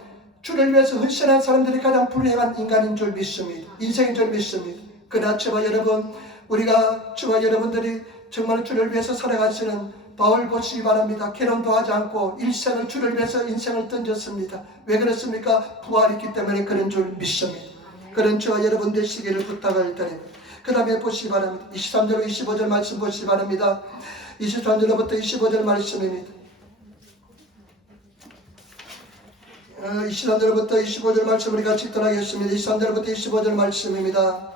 주를 위해서 헌신한 사람들이 가장 불행한 인간인 줄 믿습니다. 인생인 줄 믿습니다. 그러나 저와 여러분, 우리가 저와 여러분들이 정말 주를 위해서 살아가시는 바울 보시기 바랍니다. 결혼도 하지 않고 일생을 주를 위해서 인생을 던졌습니다. 왜 그렇습니까? 부활이 있기 때문에 그런 줄 믿습니다. 그런 저와 여러분 되시기를 부탁을 드립니다. 그 다음에 보시기 바랍니다. 23절 25절 말씀 보시기 바랍니다. 23절부터 25절 말씀입니다. 23절부터 25절 말씀 우리 같이 읽도록하겠습니다. 23절부터 25절 말씀입니다.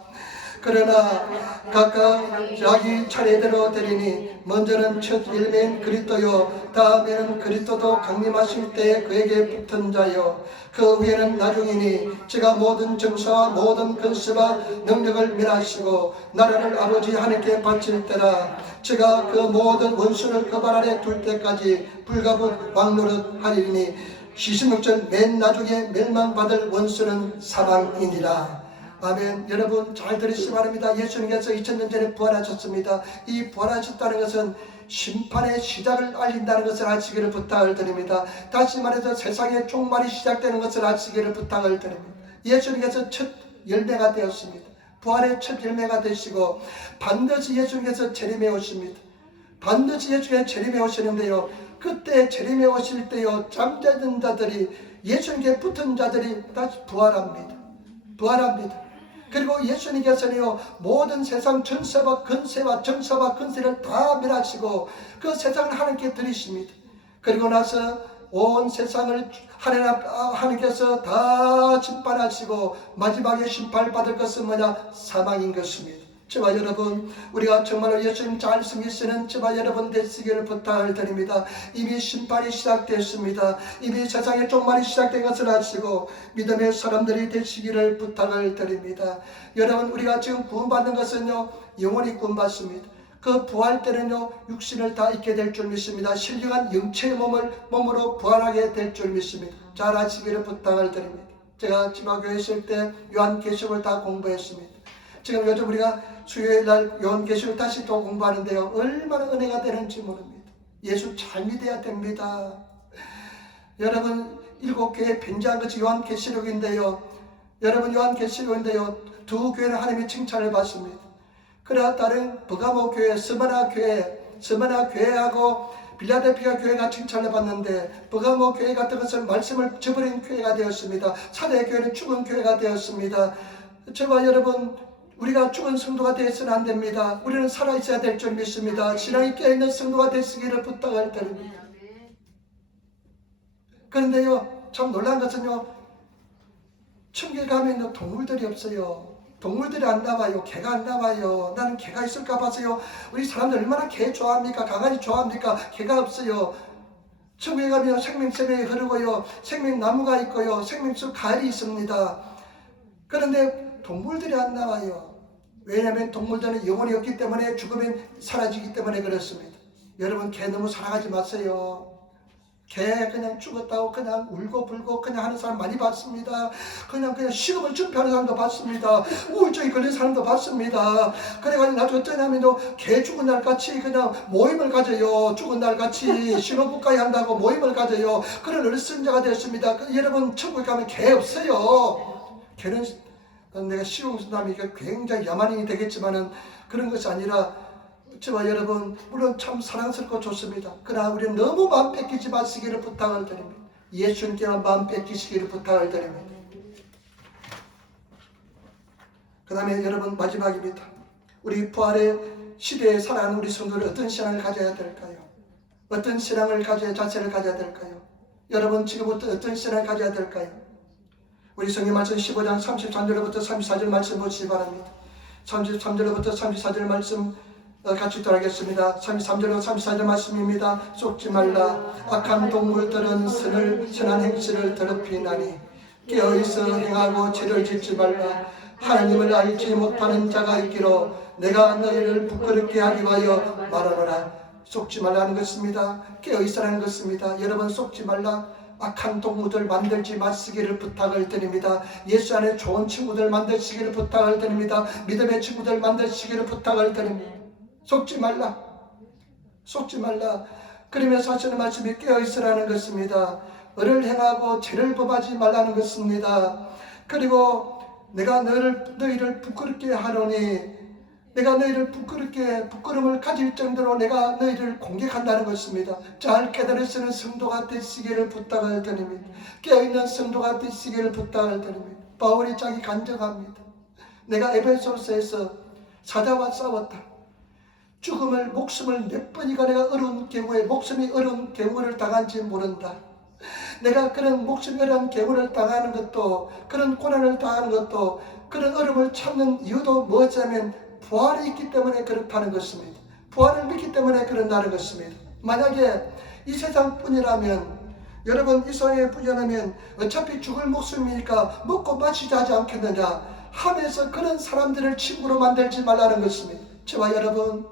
그러나 각각 자기 차례대로 되리니 먼저는 첫 일매인 그리스도요 다음에는 그리스도도 강림하실 때에 그에게 붙은 자요 그 후에는 나중이니 제가 모든 정사와 모든 권세와 능력을 멸하시고 나라를 아버지 하나님께 바칠 때라 제가 그 모든 원수를 그 발 아래 둘 때까지 불가분 왕노릇 하리니 26절 맨 나중에 멸망받을 원수는 사망이니라. 아멘. 여러분 잘 들으시기 바랍니다. 예수님께서 2000년 전에 부활하셨습니다. 이 부활하셨다는 것은 심판의 시작을 알린다는 것을 아시기를 부탁을 드립니다. 다시 말해서 세상의 종말이 시작되는 것을 아시기를 부탁을 드립니다. 예수님께서 첫 열매가 되었습니다. 부활의 첫 열매가 되시고 반드시 예수님께서 재림해 오십니다. 반드시 예수님께서 재림해 오시는데요. 그때 재림해 오실 때요 잠자는 자들이 예수님께 붙은 자들이 다시 부활합니다. 부활합니다. 그리고 예수님께서는요 모든 세상 전세와 근세와 정사와 근세를 다 멸하시고 그 세상을 하나님께 드리십니다. 그리고 나서 온 세상을 하나님께서 다 심판하시고 마지막에 심판받을 것은 뭐냐? 사망인 것입니다. 저와 여러분 우리가 정말로 예수님 잘 섬기시는 저와 여러분 되시기를 부탁을 드립니다. 이미 심판이 시작됐습니다. 이미 세상의 종말이 시작된 것을 아시고 믿음의 사람들이 되시기를 부탁을 드립니다. 여러분 우리가 지금 구원받는 것은요 영원히 구원받습니다. 그 부활 때는요 육신을 다 잊게 될 줄 믿습니다. 신령한 영체의 몸으로 부활하게 될 줄 믿습니다. 잘 아시기를 부탁을 드립니다. 제가 지마교회 있을 때 요한계시록을 다 공부했습니다. 지금 요즘 우리가 수요일날 요한계시록 다시 또 공부하는데요. 얼마나 은혜가 되는지 모릅니다. 예수 잘 믿어야 됩니다. 여러분 7교회에 편지한 것이 요한계시록인데요. 여러분 요한계시록인데요. 두 교회는 하나님의 칭찬을 받습니다. 그러나 다른 버가모 교회, 스마나 교회하고 빌라델피아 교회가 칭찬을 받는데 버가모 교회 같은 것은 말씀을 저버린 교회가 되었습니다. 사대 교회는 죽은 교회가 되었습니다. 저와 여러분 우리가 죽은 성도가 되어서는 안 됩니다. 우리는 살아있어야 될 줄 믿습니다. 신앙이 깨어있는 성도가 되시기를 부탁을 드립니다. 그런데요 참 놀라운 것은요 천국에 가면 동물들이 없어요. 동물들이 안 나와요. 개가 안 나와요. 나는 개가 있을까 봐서요. 우리 사람들 얼마나 개 좋아합니까? 강아지 좋아합니까? 개가 없어요. 천국에 가면 생명샘이 흐르고요. 생명나무가 있고요. 생명숲 가을이 있습니다. 그런데 동물들이 안 나와요. 왜냐하면 동물들은 영혼이 없기 때문에 죽으면 사라지기 때문에 그렇습니다. 여러분 개 너무 사랑하지 마세요. 개 그냥 죽었다고 그냥 울고 불고 그냥 하는 사람 많이 봤습니다. 그냥 식음을 준비하는 사람도 봤습니다. 우울증이 걸린 사람도 봤습니다. 그래가지고 나중에 어쩌냐면 개 죽은 날 같이 그냥 모임을 가져요. 죽은 날 같이 신호국가에 한다고 모임을 가져요. 그런 어르신자가 됐습니다. 여러분 천국에 가면 개 없어요. 개는 내가 쉬운 사람이 굉장히 야만인이 되겠지만은 그런 것이 아니라 저와 여러분 물론 참 사랑스럽고 좋습니다. 그러나 우리는 너무 마음 뺏기지 마시기를 부탁을 드립니다. 예수님께만 마음 뺏기시기를 부탁을 드립니다. 그 다음에 여러분 마지막입니다. 우리 부활의 시대에 살아가는 우리 성도들 어떤 신앙을 가져야 될까요? 어떤 신앙을 가져야 자세를 가져야 될까요? 여러분 지금부터 어떤 신앙을 가져야 될까요? 우리 성경 말씀 15장 33절부터 34절 말씀 보시기 바랍니다. 33절부터 34절 말씀 같이 따라하겠습니다. 33절부터 34절 말씀입니다. 속지 말라. 악한 동물들은 선한 행실을 더럽히나니 깨어있어 행하고 죄를 짓지 말라. 하나님을 알지 못하는 자가 있기로 내가 너희를 부끄럽게 하기 위하여 말하노라. 속지 말라는 것입니다. 깨어있으라는 것입니다. 여러분 속지 말라. 악한 동무들 만들지 마시기를 부탁을 드립니다. 예수 안에 좋은 친구들 만드시기를 부탁을 드립니다. 믿음의 친구들 만드시기를 부탁을 드립니다. 속지 말라. 속지 말라. 그러면서 하시는 말씀이 깨어있으라는 것입니다. 을을 행하고 죄를 범하지 말라는 것입니다. 그리고 내가 너희를 부끄럽게 하노니 내가 너희를 부끄러움을 가질 정도로 내가 너희를 공격한다는 것입니다. 잘 깨달으시는 성도가 되시기를 부탁을 드립니다. 깨어있는 성도가 되시기를 부탁을 드립니다. 바울이 자기 간증합니다. 내가 에베소서에서 사자와 싸웠다. 목숨을 몇 번이가 내가 목숨이 어려운 경우를 당한지 모른다. 내가 그런 목숨이 어려운 경우를 당하는 것도 그런 고난을 당하는 것도 그런 어려움을 참는 이유도 뭐냐면 부활이 있기 때문에 그렇다는 것입니다. 부활을 믿기 때문에 그런다는 것입니다. 만약에 이 세상뿐이라면 여러분 이 세상에 뿐이라면 어차피 죽을 목숨이니까 먹고 마시지 하지 않겠느냐 하면서 그런 사람들을 친구로 만들지 말라는 것입니다. 저와 여러분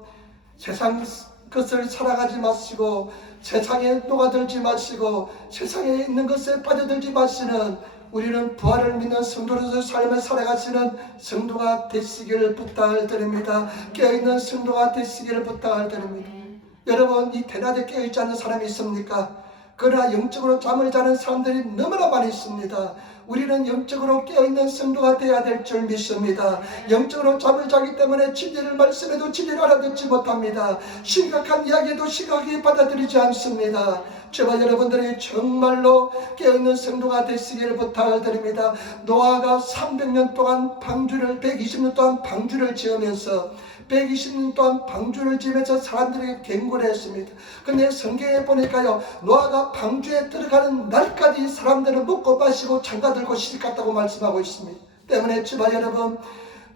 세상 것을 살아가지 마시고 세상에 녹아들지 마시고 세상에 있는 것에 빠져들지 마시는 우리는 부활을 믿는 성도로서 삶을 살아가시는 성도가 되시기를 부탁을 드립니다. 깨어있는 성도가 되시기를 부탁을 드립니다. 여러분 이 대낮에 깨어있지 않는 사람이 있습니까? 그러나 영적으로 잠을 자는 사람들이 너무나 많이 있습니다. 우리는 영적으로 깨어있는 성도가 되어야 될 줄 믿습니다. 영적으로 잠을 자기 때문에 진리를 말씀해도 진리를 알아듣지 못합니다. 심각한 이야기도 심각하게 받아들이지 않습니다. 저와 여러분들이 정말로 깨어있는 성도가 되시기를 부탁을 드립니다. 노아가 300년 동안 120년 동안 방주를 지으면서 120년 동안 방주를 지으면서 사람들에게 경고를 했습니다. 근데 성경에 보니까요 노아가 방주에 들어가는 날까지 사람들은 먹고 마시고 장가들고 시집갔다고 말씀하고 있습니다. 때문에 저와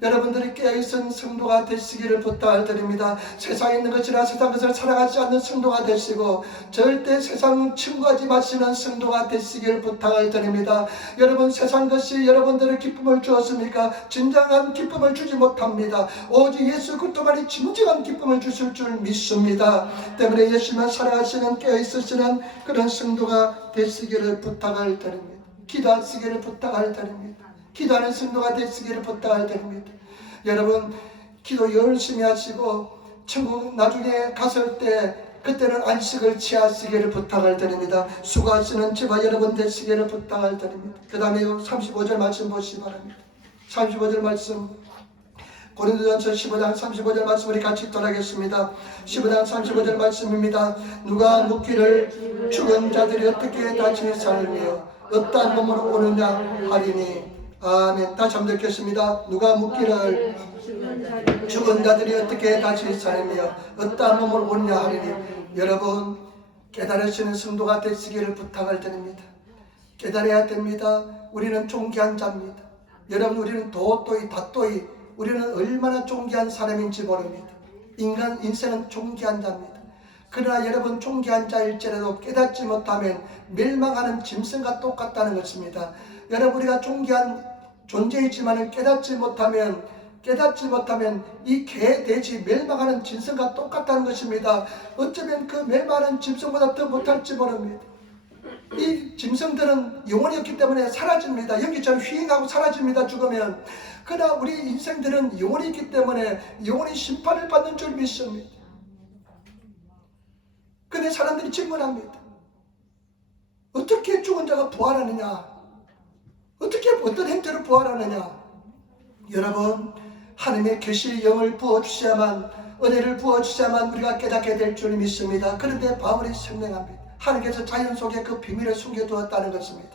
여러분들이 깨어있은 성도가 되시기를 부탁을 드립니다. 세상에 있는 것이나 세상 것을 살아가지 않는 성도가 되시고 절대 세상 친구하지 마시는 성도가 되시기를 부탁을 드립니다. 여러분 세상 것이 여러분들의 기쁨을 주었습니까? 진정한 기쁨을 주지 못합니다. 오직 예수 그리스도만이 진정한 기쁨을 주실 줄 믿습니다. 때문에 예수만 살아가시는 깨어있으시는 그런 성도가 되시기를 부탁을 드립니다. 기도하시기를 부탁을 드립니다. 기도하는 성도가 되시기를 부탁을 드립니다. 여러분 기도 열심히 하시고 천국 나중에 갔을 때 그때는 안식을 취하시기를 부탁을 드립니다. 수고하시는 저와 여러분 되시기를 부탁을 드립니다. 그 다음에 35절 말씀 보시기 바랍니다. 35절 말씀 고린도전서 15장 35절 말씀 우리 같이 따라하겠습니다. 15장 35절 말씀입니다. 누가 묻기를 죽은 자들이 어떻게 다시 살며 어떠한 몸으로 오느냐 하리니 아멘. 다시 한번 듣겠습니다. 누가 묻기를 죽은 자들이 어떻게 다시 살며 어떠한 몸으로 오느냐 하리니 여러분 깨달으시는 성도가 되시기를 부탁을 드립니다. 깨달아야 됩니다. 우리는 존귀한 자입니다. 여러분 우리는 다또이 우리는 얼마나 존귀한 사람인지 모릅니다. 인생은 존귀한 자입니다. 그러나 여러분 존귀한 자일지라도 깨닫지 못하면 멸망하는 짐승과 똑같다는 것입니다. 여러분 우리가 존귀한 존재이지만 깨닫지 못하면 이 개, 돼지, 멸망하는 짐승과 똑같다는 것입니다. 어쩌면 그 멸망하는 짐승보다 더 못할지 모릅니다. 이 짐승들은 영혼이 없기 때문에 사라집니다. 연기처럼 휘잉하고 사라집니다. 죽으면. 그러나 우리 인생들은 영혼이 있기 때문에 영혼이 심판을 받는 줄 믿습니다. 근데 사람들이 질문합니다. 어떻게 죽은 자가 부활하느냐? 어떻게 어떤 행태로 부활하느냐? 여러분 하나님의 계시의 영을 부어주셔야만 은혜를 부어주셔야만 우리가 깨닫게 될 줄 믿습니다. 그런데 바울이 설명합니다. 하나님께서 자연 속에 그 비밀을 숨겨두었다는 것입니다.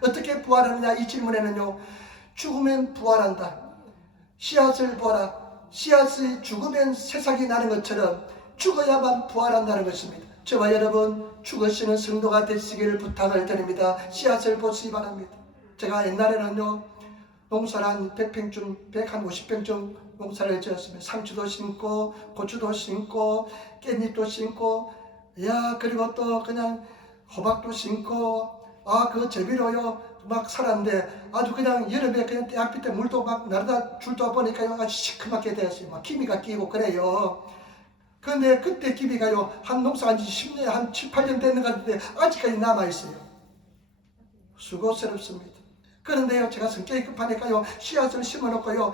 어떻게 부활하느냐 이 질문에는요, 죽으면 부활한다. 씨앗을 보라. 씨앗이 죽으면 새싹이 나는 것처럼 죽어야만 부활한다는 것입니다. 저와 여러분 죽으시는 성도가 되시기를 부탁을 드립니다. 씨앗을 보시기 바랍니다. 제가 옛날에는요, 농사를 한 100평쯤, 150평쯤 농사를 지었습니다. 상추도 심고 고추도 심고 깻잎도 심고, 그리고 또 그냥 호박도 심고, 그 재미로요 막 살았는데, 아주 그냥 여름에 그냥 떼약빛 때 물도 막 날아다 줄다 보니까요 아주 시커멓게 되었어요. 막 기미가 끼고 그래요. 그런데 그때 기미가요 한 농사한 지 10년, 한 7, 8년 됐는 것 같은데 아직까지 남아있어요. 수고스럽습니다. 그런데요, 제가 성격이 급하니까요, 씨앗을 심어놓고요,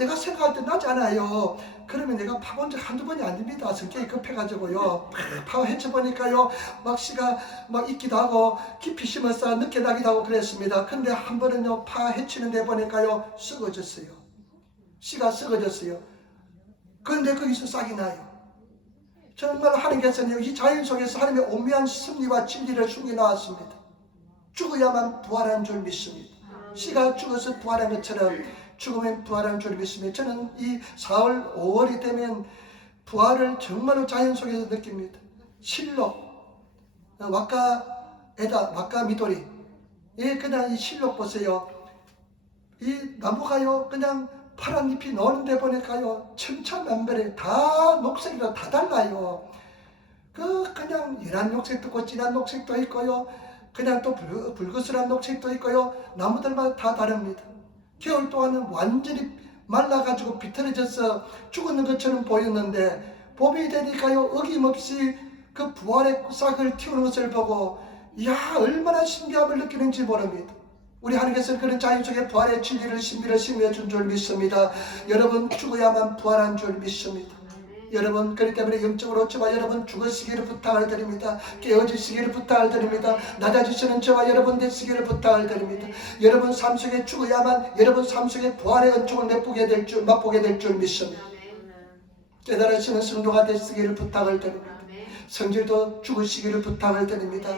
내가 생각할 때 나지 않아요. 그러면 내가 파본 적 한두 번이 아닙니다. 성격이 급해가지고요, 파 헤쳐보니까요, 막 씨가 막 있기도 하고, 깊이 심어서 늦게 나기도 하고 그랬습니다. 근데 한 번은요, 파 헤치는데 보니까요, 썩어졌어요. 씨가 썩어졌어요. 그런데 거기서 싹이 나요. 정말 하나님께서는 이 자연 속에서 하나님의 오묘한 섭리와 진리를 숨겨놓았습니다. 죽어야만 부활한 줄 믿습니다. 씨가 죽어서 부활한 것처럼 죽으면 부활한 줄 믿습니다. 저는 이 4월, 5월이 되면 부활을 정말로 자연 속에서 느낍니다. 실록, 와까 미도리, 그냥 이 실록 보세요. 이 나무가요 그냥 파란 잎이 노는데 보니까요 천차만별에 다 녹색이라 다 달라요. 그냥 연한 녹색도 있고 진한 녹색도 있고요, 그냥 또 붉으스런 녹색도 있고요. 나무들마다 다 다릅니다. 겨울 동안은 완전히 말라가지고 비틀어져서 죽었는 것처럼 보였는데, 봄이 되니까요 어김없이 그 부활의 싹을 틔우는 것을 보고 얼마나 신기함을 느끼는지 모릅니다. 우리 하나님께서는 그런 자연 속에 부활의 진리를 신비를 심어준 줄 믿습니다. 여러분 죽어야만 부활한 줄 믿습니다. 여러분 그렇기 때문에 영적으로 저와 여러분 죽으시기를 부탁을 드립니다. 깨어지시기를 부탁을 드립니다. 낮아지시는 저와 여러분 되시기를 부탁을 드립니다. 여러분 삶 속에 죽어야만 여러분 삶 속에 부활의 은총을 맛보게 될 줄 믿습니다. 깨달으시는 성도가 되시기를 부탁을 드립니다. 성질도 죽으시기를 부탁을 드립니다.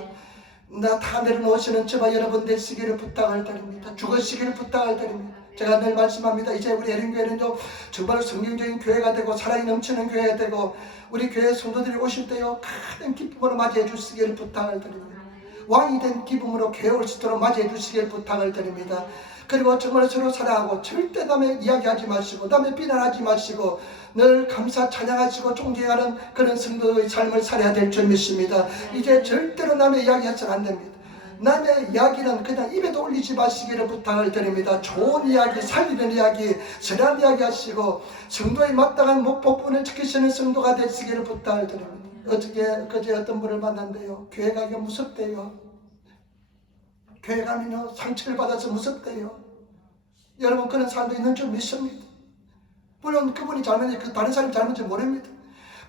다 내려놓으시는 저와 여러분 되시기를 부탁을 드립니다. 죽으시기를 부탁을 드립니다. 제가 늘 말씀합니다. 이제 우리 에린교회는요 정말 성경적인 교회가 되고 사랑이 넘치는 교회가 되고, 우리 교회 성도들이 오실 때요 큰 기쁨으로 맞이해 주시기를 부탁을 드립니다. 왕이 된 기쁨으로 교회 올 수 있도록 맞이해 주시기를 부탁을 드립니다. 그리고 정말 서로 사랑하고 절대 남의 이야기하지 마시고 남의 비난하지 마시고 늘 감사 찬양하시고 존경하는 그런 성도의 삶을 살아야 될 줄 믿습니다. 이제 절대로 남의 이야기해서는 안 됩니다. 남의 이야기는 그냥 입에도 올리지 마시기를 부탁을 드립니다. 좋은 이야기, 살리는 이야기, 선한 이야기 하시고 성도의 마땅한 복분을 지키시는 성도가 되시기를 부탁을 드립니다. 그제 어떤 분을 만난대요. 교회 가기가 무섭대요. 교회 가면요 상처를 받아서 무섭대요. 여러분 그런 사람도 있는 줄 믿습니다. 물론 그분이 잘못인지 다른 사람이 잘못인지 모릅니다.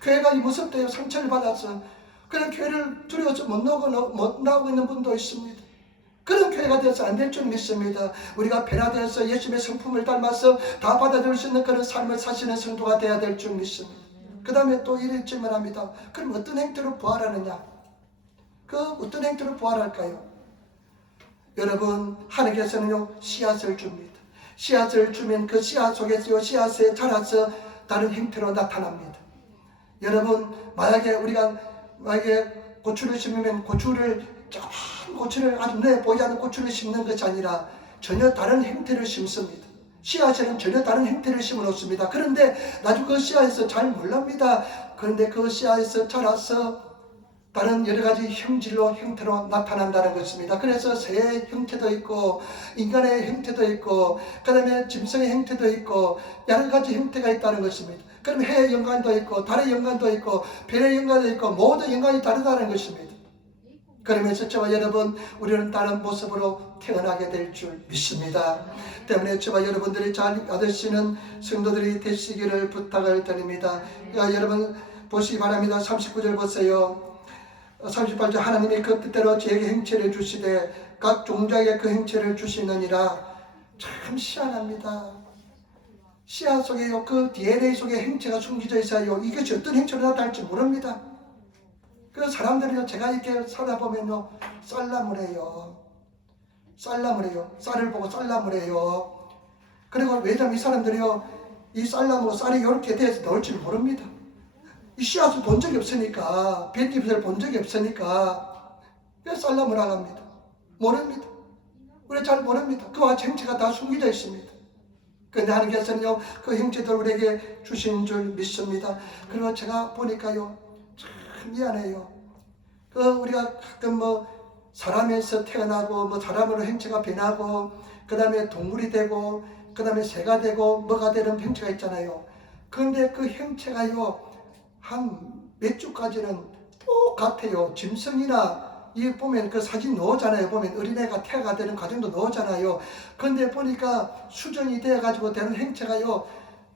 교회 가기 무섭대요. 상처를 받아서 그런 교회를 두려워서 못 나오고 있는 분도 있습니다. 그런 교회가 되어서 안 될 줄 믿습니다. 우리가 변화되어서 예수님의 성품을 닮아서 다 받아들일 수 있는 그런 삶을 사시는 성도가 되어야 될 줄 믿습니다. 그 다음에 또 이를 질문합니다. 그럼 어떤 행태로 부활하느냐? 어떤 행태로 부활할까요? 여러분 하나님께서는요 씨앗을 줍니다. 씨앗을 주면 그 씨앗 속에서 씨앗에 자라서 다른 형태로 나타납니다. 여러분 만약에 고추를 심으면 조그만 고추를 아주 눈에 보이지 않는 고추를 심는 것이 아니라 전혀 다른 형태를 심습니다. 씨앗에는 전혀 다른 형태를 심어 놓습니다. 그런데 나중에 그 씨앗에서 잘 몰랍니다. 그런데 그 씨앗에서 자라서 다른 여러가지 형태로 나타난다는 것입니다. 그래서 새의 형태도 있고 인간의 형태도 있고 그 다음에 짐승의 형태도 있고 여러가지 형태가 있다는 것입니다. 그럼 해의 영광도 있고 달의 영광도 있고 별의 영광도 있고 모든 영광이 다르다는 것입니다. 그러면서 저와 여러분 우리는 다른 모습으로 태어나게 될 줄 믿습니다. 때문에 저와 여러분들이 잘 받으시는 성도들이 되시기를 부탁을 드립니다. 여러분 보시기 바랍니다. 39절 보세요. 38절 하나님이 그 뜻대로 저에게 행체를 주시되 각 종자에게 그 행체를 주시느니라. 참 희한합니다. 씨앗 속에요 그 DNA 속에 행체가 숨겨져 있어요. 이것이 어떤 행체로 나타날지 모릅니다. 그 사람들이요, 제가 이렇게 살아보면요, 쌀나물 해요. 쌀나물 해요. 쌀을 보고 쌀나물 해요. 그리고 왜냐면 이 사람들이요, 이 쌀나무 쌀이 이렇게 돼서 나올 줄 모릅니다. 이 씨앗을 본 적이 없으니까, 뱃잎을 본 적이 없으니까, 왜 쌀나무라고 합니다. 모릅니다. 우리 잘 모릅니다. 그와 행체가 다 숨겨져 있습니다. 그런데 하나님께서는요, 그 형체들 우리에게 주신 줄 믿습니다. 그리고 제가 보니까요, 참 미안해요. 우리가 가끔 사람에서 태어나고, 사람으로 형체가 변하고, 그 다음에 동물이 되고, 그 다음에 새가 되고, 뭐가 되는 형체가 있잖아요. 그런데 그 형체가요, 한 몇 주까지는 똑같아요. 짐승이나, 이 보면 그 사진 넣었잖아요. 보면 어린애가 태아가 되는 과정도 넣었잖아요. 그런데 보니까 수정이 되어가지고 되는 형체가요,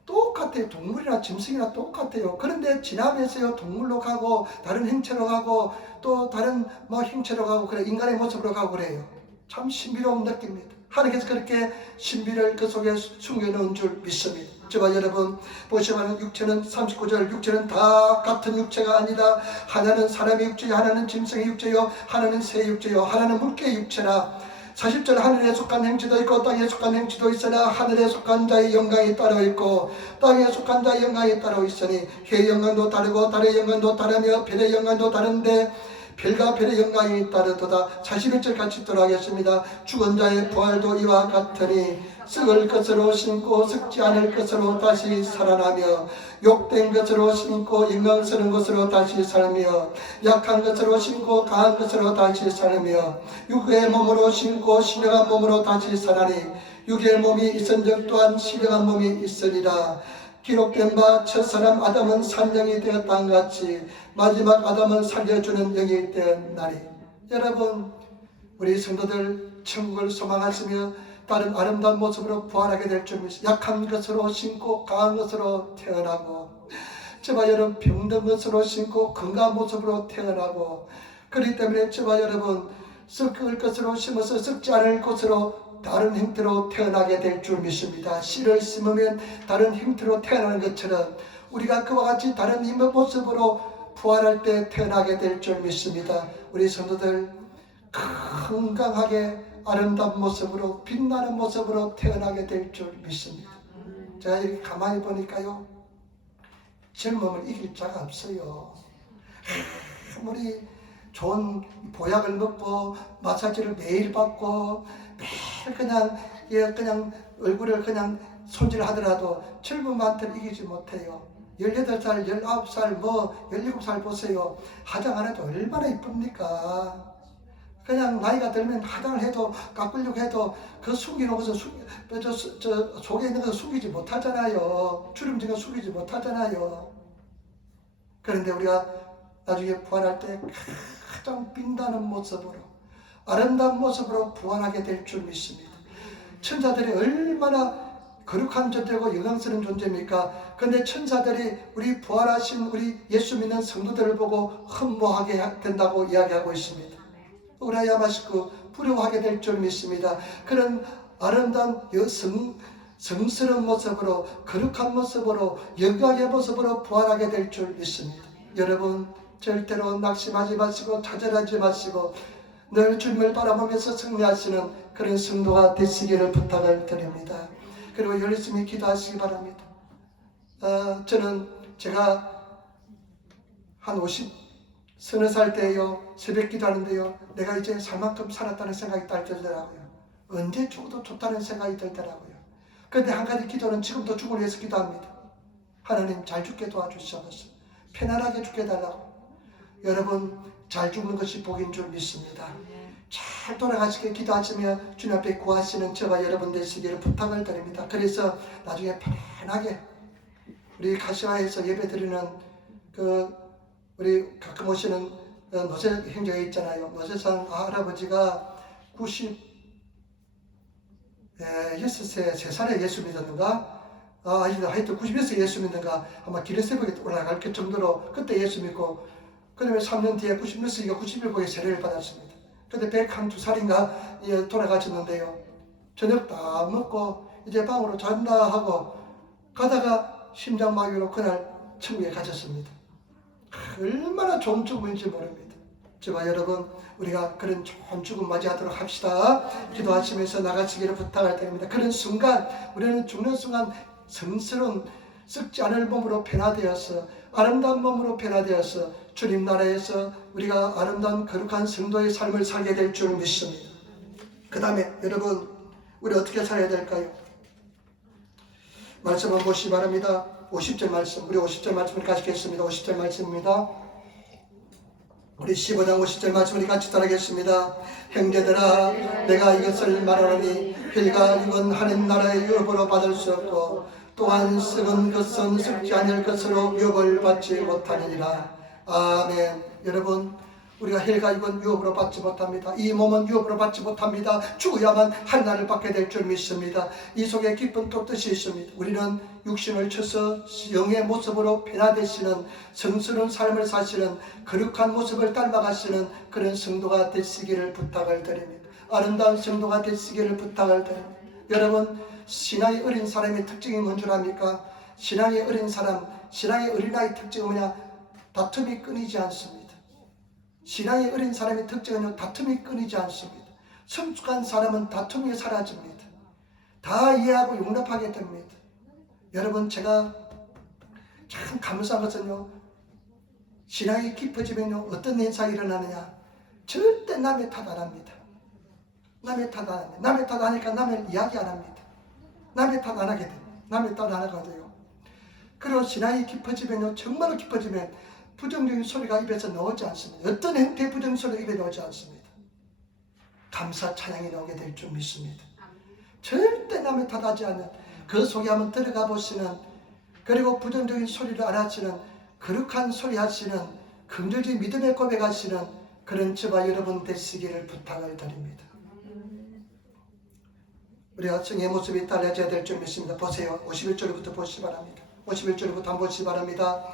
똑같아요. 동물이나 짐승이나 똑같아요. 그런데 지나면서요, 동물로 가고, 다른 형체로 가고, 또 다른 형체로 가고, 그래, 인간의 모습으로 가고 그래요. 참 신비로운 느낌입니다. 하나님께서 그렇게 신비를 그 속에 숨겨놓은 줄 믿습니다. 저와 여러분, 보시면 육체는 39절, 육체는 다 같은 육체가 아니다. 하나는 사람의 육체요, 하나는 짐승의 육체요, 하나는 새의 육체요, 하나는 물개의 육체라. 40절, 하늘에 속한 행치도 있고 땅에 속한 행치도 있으나 하늘에 속한 자의 영광이 따로 있고 땅에 속한 자의 영광이 따로 있으니 해의 영광도 다르고 달의 영광도 다르며 별의 영광도 다른데 별과 별의 영광이 따르도다. 41절 같이 읽도록 하겠습니다. 죽은 자의 부활도 이와 같으니 썩을 것으로 심고 썩지 않을 것으로 다시 살아나며 욕된 것으로 심고 영광스러운 것으로 다시 살며 약한 것으로 심고 강한 것으로 다시 살며 육의 몸으로 심고 신령한 몸으로 다시 살아니 육의 몸이 있은 적 또한 신령한 몸이 있으리라. 기록된 바 첫사람 아담은 산영이 되었던 같이 마지막 아담은 살려주는 영이 되었나니. 여러분, 우리 성도들 천국을 소망하시며 다른 아름다운 모습으로 부활하게 될 줄 믿습니다. 약한 것으로 심고 강한 것으로 태어나고 저와 여러분 병든 것으로 심고 건강한 모습으로 태어나고 그렇기 때문에 저와 여러분 썩을 것으로 심어서 썩지 않을 것으로 다른 형태로 태어나게 될 줄 믿습니다. 씨를 심으면 다른 형태로 태어나는 것처럼 우리가 그와 같이 다른 힘의 모습으로 부활할 때 태어나게 될 줄 믿습니다. 우리 성도들 건강하게 아름다운 모습으로 빛나는 모습으로 태어나게 될 줄 믿습니다. 제가 이렇게 가만히 보니까요, 젊음을 이길 자가 없어요. 아무리 좋은 보약을 먹고 마사지를 매일 받고 매일 그냥 얼굴을 그냥 손질하더라도 젊음한테는 이기지 못해요. 18살, 19살, 17살 보세요. 화장 안 해도 얼마나 이쁩니까? 그냥 나이가 들면 화장을 해도 깎으려고 해도 그 숨기놓고서 속에 있는 것을 숨기지 못하잖아요. 주름진 거 숨기지 못하잖아요. 그런데 우리가 나중에 부활할 때 가장 빛나는 모습으로 아름다운 모습으로 부활하게 될 줄 믿습니다. 천사들이 얼마나 거룩한 존재고 영광스러운 존재입니까? 그런데 천사들이 우리 부활하신 우리 예수 믿는 성도들을 보고 흠모하게 된다고 이야기하고 있습니다. 우라야 마시고 부러워하게 될 줄 믿습니다. 그런 아름다운 성스러운 모습으로 거룩한 모습으로 영광의 모습으로 부활하게 될 줄 믿습니다. 여러분 절대로 낙심하지 마시고 좌절하지 마시고 늘 주님을 바라보면서 승리하시는 그런 성도가 되시기를 부탁을 드립니다. 그리고 열심히 기도하시기 바랍니다. 저는 제가 한 서너 살 때요 새벽 기도하는데요 내가 이제 살 만큼 살았다는 생각이 들더라고요. 언제 죽어도 좋다는 생각이 들더라고요. 그런데 한 가지 기도는 지금도 죽을 위해서 기도합니다. 하나님 잘 죽게 도와주시옵소서. 편안하게 죽게 달라고. 여러분 잘 죽는 것이 복인 줄 믿습니다. 잘 돌아가시게 기도하시며 주님 앞에 구하시는 저와 여러분 되시기를 부탁을 드립니다. 그래서 나중에 편안하게 우리 가시화에서 예배드리는 우리 가끔 오시는 노세 형제가 있잖아요. 노세상 할아버지가 96세 3살에 예수 믿었는가? 하여튼 96세 예수 믿는가? 아마 기름새벽에 올라갈 그 정도로 그때 예수 믿고 그 다음에 3년 뒤에 96세가 91세에 세례를 받았습니다. 그런데 102살인가 돌아가셨는데요. 저녁 다 먹고 이제 방으로 잔다 하고 가다가 심장마비로 그날 천국에 가셨습니다. 얼마나 좋은 죽음인지 모릅니다. 저와 여러분, 우리가 그런 좋은 죽음 맞이하도록 합시다. 기도하시면서 나가시기를 부탁을 드립니다. 그런 순간, 우리는 죽는 순간 성스러운 썩지 않을 몸으로 변화되어서 아름다운 몸으로 변화되어서 주님 나라에서 우리가 아름다운 거룩한 성도의 삶을 살게 될 줄 믿습니다. 그 다음에 여러분, 우리 어떻게 살아야 될까요? 말씀을 보시기 바랍니다. 50절 말씀, 우리 50절 말씀을 같이 읽겠습니다. 50절 말씀입니다. 우리 15장 50절 말씀 우리 같이 따라하겠습니다. 형제들아, 내가 이것을 말하노니 힐과 육은 하나님 나라의 유업으로 받을 수 없고 또한 썩은 것은 썩지 않을 것으로 유업을 받지 못하느니라. 아멘. 여러분, 우리가 헬과 육은 유업으로 받지 못합니다. 이 몸은 유업으로 받지 못합니다. 죽어야만 하나님을 받게 될 줄 믿습니다. 이 속에 깊은 또 뜻이 있습니다. 우리는 육신을 쳐서 영의 모습으로 변화되시는 성스러운 삶을 사시는 거룩한 모습을 닮아가시는 그런 성도가 되시기를 부탁을 드립니다. 아름다운 성도가 되시기를 부탁을 드립니다. 여러분, 신앙이 어린 사람의 특징이 뭔 줄 압니까? 신앙이 어린 사람, 신앙의 어린아이 특징은 뭐냐? 다툼이 끊이지 않습니다. 신앙이 어린 사람의 특징은 다툼이 끊이지 않습니다. 성숙한 사람은 다툼이 사라집니다. 다 이해하고 용납하게 됩니다. 여러분, 제가 참 감사한 것은요, 신앙이 깊어지면요 어떤 현상이 일어나느냐? 절대 남의 탓 안 합니다. 남의 탓 안 합니다. 남의 탓 안 하니까 남을 이야기 안 합니다. 남의 탓 안 하게 됩니다. 남의 탓 안 하거든요. 그리고 신앙이 깊어지면요, 정말로 깊어지면 부정적인 소리가 입에서 나오지 않습니다. 어떤 형태의 부정적인 소리가 입에 나오지 않습니다. 감사 찬양이 나오게 될 줄 믿습니다. 절대 남의 탓하지 않는, 그 속에 한번 들어가 보시는, 그리고 부정적인 소리를 안 하시는, 거룩한 소리 하시는, 긍정적인 믿음의 고백하시는 그런 저와 여러분 되시기를 부탁을 드립니다. 우리가 성의 모습이 달라져야 될 줄 믿습니다. 보세요. 51절부터 보시기 바랍니다. 51절부터 한번 보시기 바랍니다.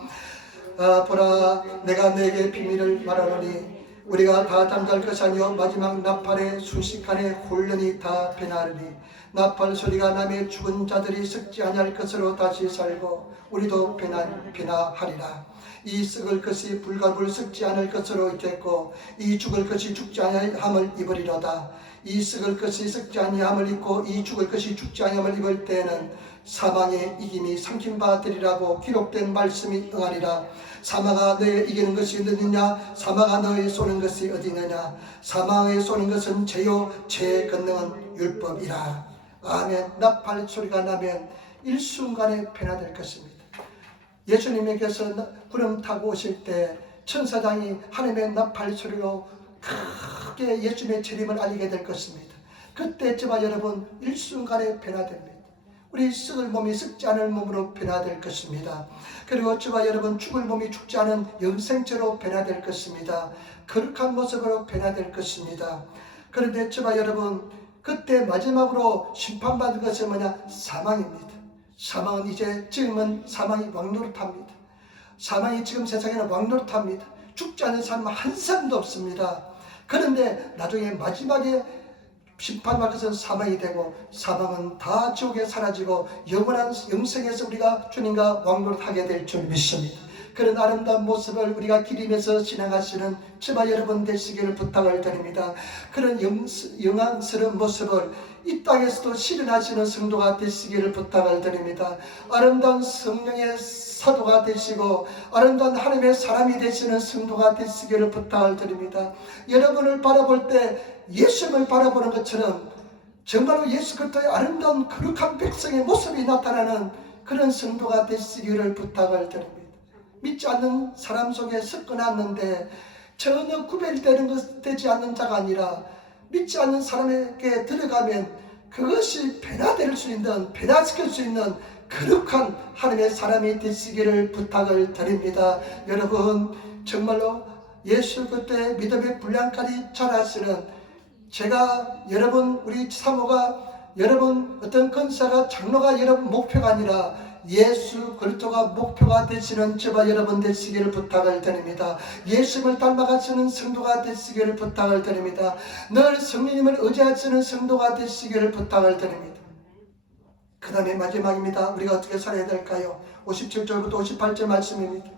보라, 내가 내게 비밀을 말하노니 우리가 다 잠잘 것이 아니요 마지막 나팔의 순식간에 홀련히 다 변하리니 나팔 소리가 나며 죽은 자들이 썩지 아니할 것으로 다시 살고 우리도 변화하리라. 이 썩을 것이 불가불 썩지 않을 것으로 있겠고 이 죽을 것이 죽지 아니함을 입으리로다. 이 썩을 것이 썩지 아니함을 입고 이 죽을 것이 죽지 아니함을 입을 때에는 사망의 이김이 삼킨 바 되리라고 기록된 말씀이 응하리라. 사망아, 너의 이기는 것이 어디느냐? 사망아, 너의 쏘는 것이 어디느냐? 사망에 쏘는 것은 죄요 죄의 권능은 율법이라. 아멘. 나팔 소리가 나면 일순간에 변화될 것입니다. 예수님께서 구름 타고 오실 때 천사장이 하나님의 나팔 소리로 크게 예수님의 재림을 알리게 될 것입니다. 그때 저와 여러분 일순간에 변화됩니다. 우리 썩을 몸이 썩지 않을 몸으로 변화될 것입니다. 그리고 저와 여러분 죽을 몸이 죽지 않은 영생체로 변화될 것입니다. 거룩한 모습으로 변화될 것입니다. 그런데 저와 여러분 그때 마지막으로 심판받은 것은 뭐냐? 사망입니다. 사망은 이제 지금은 사망이 왕노릇합니다. 사망이 지금 세상에는 왕노릇합니다. 죽지 않은 사람은 한 사람도 없습니다. 그런데 나중에 마지막에 심판받은 것은 사망이 되고 사망은 다 지옥에 사라지고 영원한 영생에서 우리가 주님과 왕노릇하게 될 줄 믿습니다. 그런 아름다운 모습을 우리가 기리면서 지나가시는 저와 여러분 되시기를 부탁을 드립니다. 그런 영광스러운 모습을 이 땅에서도 실현하시는 성도가 되시기를 부탁을 드립니다. 아름다운 성령의 사도가 되시고 아름다운 하나님의 사람이 되시는 성도가 되시기를 부탁을 드립니다. 여러분을 바라볼 때 예수님을 바라보는 것처럼 정말로 예수 그리스도의 아름다운 거룩한 백성의 모습이 나타나는 그런 성도가 되시기를 부탁을 드립니다. 믿지 않는 사람 속에 섞어놨는데 전혀 구별되지 않는 자가 아니라 믿지 않는 사람에게 들어가면 그것이 변화될 수 있는, 변화시킬 수 있는 거룩한 하나님의 사람이 되시기를 부탁을 드립니다. 여러분 정말로 예수 그때 믿음의 분량까지 잘하시는 제가 여러분 우리 사모가 여러분 어떤 권사가 장로가 여러분 목표가 아니라 예수 그리스도가 목표가 되시는 저와 여러분 되시기를 부탁을 드립니다. 예수님을 닮아가시는 성도가 되시기를 부탁을 드립니다. 늘 성령님을 의지하시는 성도가 되시기를 부탁을 드립니다. 그 다음에 마지막입니다. 우리가 어떻게 살아야 될까요? 57절부터 58절 말씀입니다.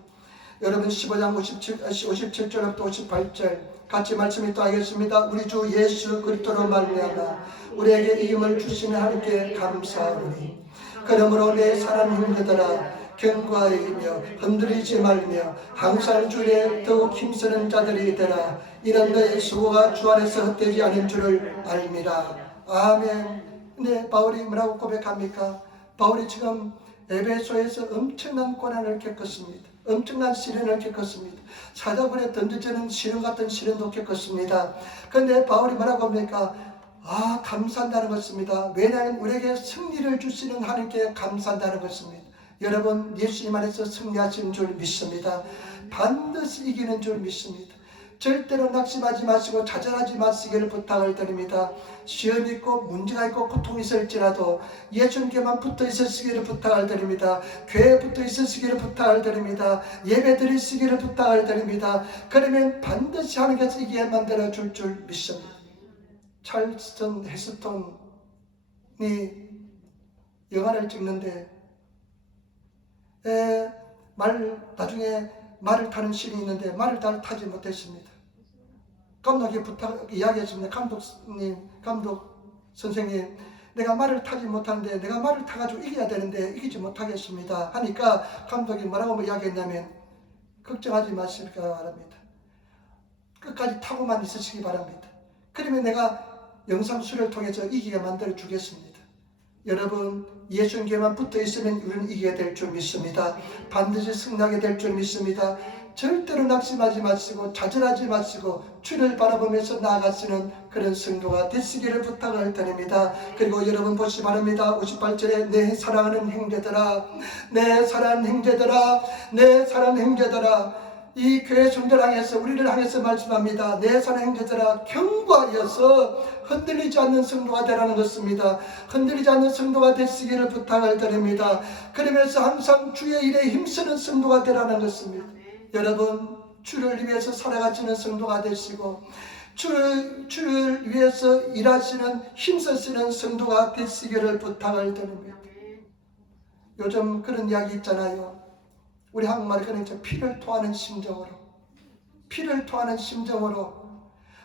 여러분 15장 57절부터 58절 같이 말씀이 또 하겠습니다. 우리 주 예수 그리스도로 말미암아 우리에게 이임을 주시는 하나님께 감사하노니 그러므로 내 사랑하는 형제들아 견고하이며 흔들리지 말며 항상 주에 더욱 힘쓰는 자들이 되라. 이런 너의 수고가 주 안에서 헛되지 않은 줄을 알미라. 아멘. 근데 바울이 뭐라고 고백합니까? 바울이 지금 에베소에서 엄청난 고난을 겪었습니다. 엄청난 시련을 겪었습니다. 사자굴에 던져지는 시련 같은 시련도 겪었습니다. 그런데 바울이 뭐라고 합니까? 감사한다는 것입니다. 왜냐하면 우리에게 승리를 주시는 하나님께 감사한다는 것입니다. 여러분 예수님 안에서 승리하시는 줄 믿습니다. 반드시 이기는 줄 믿습니다. 절대로 낙심하지 마시고 좌절하지 마시기를 부탁을 드립니다. 시험이 있고 문제가 있고 고통이 있을지라도 예수님께만 붙어 있으시기를 부탁을 드립니다. 교회에 붙어 있으시기를 부탁을 드립니다. 예배 드리시기를 부탁을 드립니다. 그러면 반드시 하나님께서 이기게 만들어 줄 믿습니다. 찰스턴 헤스톤이 영화를 찍는데 나중에 말을 타는 씬이 있는데 말을 타지 못했습니다. 감독이 이야기했습니다. 감독 선생님, 내가 말을 타지 못하는데 내가 말을 타가지고 이겨야 되는데 이기지 못하겠습니다 하니까 감독이 뭐라고 이야기했냐면 걱정하지 마시기 바랍니다. 끝까지 타고만 있으시기 바랍니다. 그러면 내가 영상수를 통해서 이기게 만들어 주겠습니다. 여러분 예수님께만 붙어 있으면 우리는 이기게 될 줄 믿습니다. 반드시 승리하게 될 줄 믿습니다. 절대로 낙심하지 마시고 좌절하지 마시고 주를 바라보면서 나아가시는 그런 성도가 되시기를 부탁을 드립니다. 그리고 여러분 보시기 바랍니다. 58절에 내 사랑하는 형제들아, 내 사랑하는 형제들아, 내 사랑하는 형제들아, 이 교회 성도를 향해서 우리를 향해서 말씀합니다. 내 사랑하는 형제들아 견고하여서 흔들리지 않는 성도가 되라는 것입니다. 흔들리지 않는 성도가 되시기를 부탁을 드립니다. 그러면서 항상 주의 일에 힘쓰는 성도가 되라는 것입니다. 여러분 주를 위해서 살아가시는 성도가 되시고 주를 위해서 일하시는 힘쓰시는 성도가 되시기를 부탁을 드립니다. 요즘 그런 이야기 있잖아요. 우리 한국말에 그런 피를 토하는 심정으로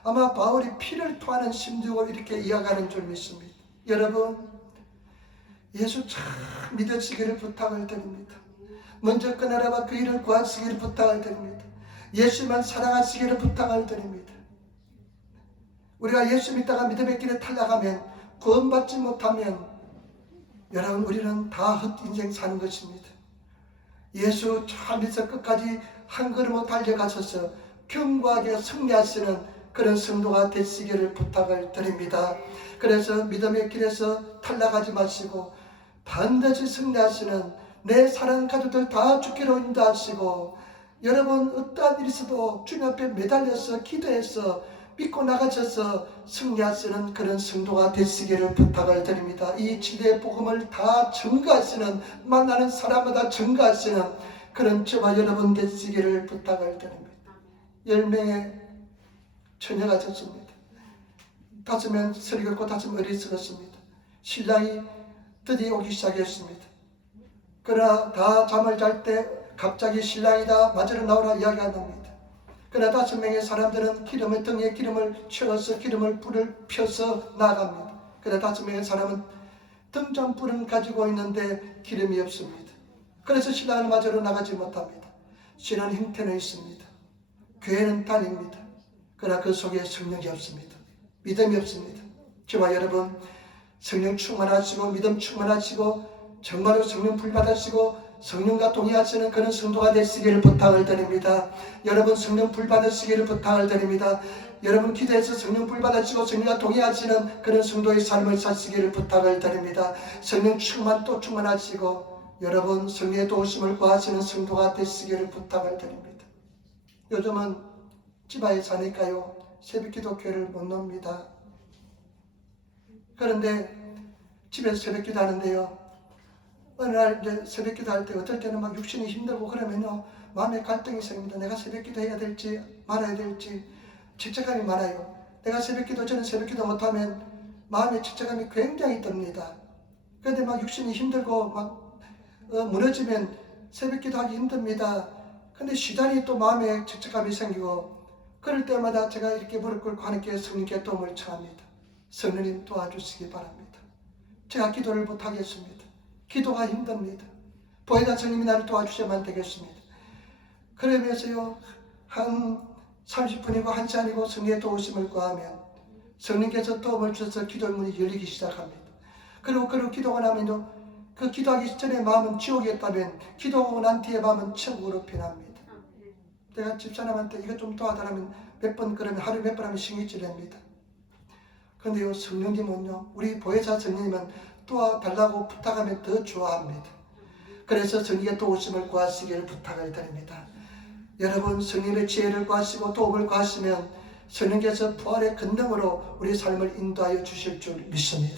아마 바울이 피를 토하는 심정으로 이렇게 이어가는 줄 믿습니다. 여러분 예수 참 믿으시기를 부탁을 드립니다. 먼저 그 나라와 그 일을 구하시기를 부탁을 드립니다. 예수만 사랑하시기를 부탁을 드립니다. 우리가 예수 믿다가 믿음의 길에 탈락하면 구원받지 못하면 여러분 우리는 다 헛인생 사는 것입니다. 예수 참 믿어 끝까지 한 걸음으로 달려가셔서 견고하게 승리하시는 그런 성도가 되시기를 부탁을 드립니다. 그래서 믿음의 길에서 탈락하지 마시고 반드시 승리하시는 내 사랑하는 가족들 다 주기로 인도하시고 여러분 어떠한 일이 있어도 주님 앞에 매달려서 기도해서 믿고 나가셔서 승리하시는 그런 성도가 되시기를 부탁을 드립니다. 이 진리의 복음을 다 증거하시는 만나는 사람마다 증거하시는 그런 저와 여러분 되시기를 부탁을 드립니다. 10명의 처녀가 졌습니다. 5명 설교했고 5명 어리석었습니다. 신랑이 드디어 오기 시작했습니다. 그러나 다 잠을 잘 때 갑자기 신랑이다 맞으러 나오라 이야기가 납니다. 그러나 5명의 사람들은 등에 기름을 채워서 불을 펴서 나갑니다. 그러나 5명의 사람은 등잔불은 가지고 있는데 기름이 없습니다. 그래서 신랑을 맞으러 나가지 못합니다. 신앙 형태는 있습니다. 교회는 다닙니다. 그러나 그 속에 성령이 없습니다. 믿음이 없습니다. 저와 여러분 성령 충만하시고 믿음 충만하시고 정말로 성령 불 받으시고 성령과 동의하시는 그런 성도가 되시기를 부탁을 드립니다. 여러분 성령 불 받으시기를 부탁을 드립니다. 여러분 기도해서 성령 불 받으시고 성령과 동의하시는 그런 성도의 삶을 사시기를 부탁을 드립니다. 성령 또 충만하시고 여러분 성령의 도우심을 구하시는 성도가 되시기를 부탁을 드립니다. 요즘은 집안에 사니까요 새벽기도 교회를 못 놉니다. 그런데 집에서 새벽기도 하는데요 어느 날 이제 새벽기도 할 때 어떨 때는 막 육신이 힘들고 그러면요 마음에 갈등이 생깁니다. 내가 새벽기도 해야 될지 말아야 될지 죄책감이 많아요. 내가 저는 새벽기도 못하면 마음의 죄책감이 굉장히 듭니다. 그런데 막 육신이 힘들고 막 무너지면 새벽기도 하기 힘듭니다. 근데 시간이 또 마음에 적적함이 생기고 그럴 때마다 제가 이렇게 무릎 꿇고 하나님께 성령께 도움을 청합니다. 성령님 도와주시기 바랍니다. 제가 기도를 못하겠습니다. 기도가 힘듭니다. 보혜사 성령님이 나를 도와주셔야만 되겠습니다. 그러면서요 한 30분이고 1시간이고 성령의 도우심을 구하면 성령께서 도움을 주셔서 기도 문이 열리기 시작합니다. 그리고 기도가 나면요 그 기도하기 전에 마음은 지옥이었다면 기도하고 난 뒤에 마음은 천국으로 변합니다. 내가 집사람한테 이거 좀 도와달라면 몇 번 그러면 하루에 몇 번 하면 신경질냅니다. 그런데요 성령님은요 우리 보혜사 성령님은 도와달라고 부탁하면 더 좋아합니다. 그래서 성령의 도우심을 구하시기를 부탁을 드립니다. 여러분 성령의 지혜를 구하시고 도움을 구하시면 성령께서 부활의 권능으로 우리 삶을 인도하여 주실 줄 믿습니다.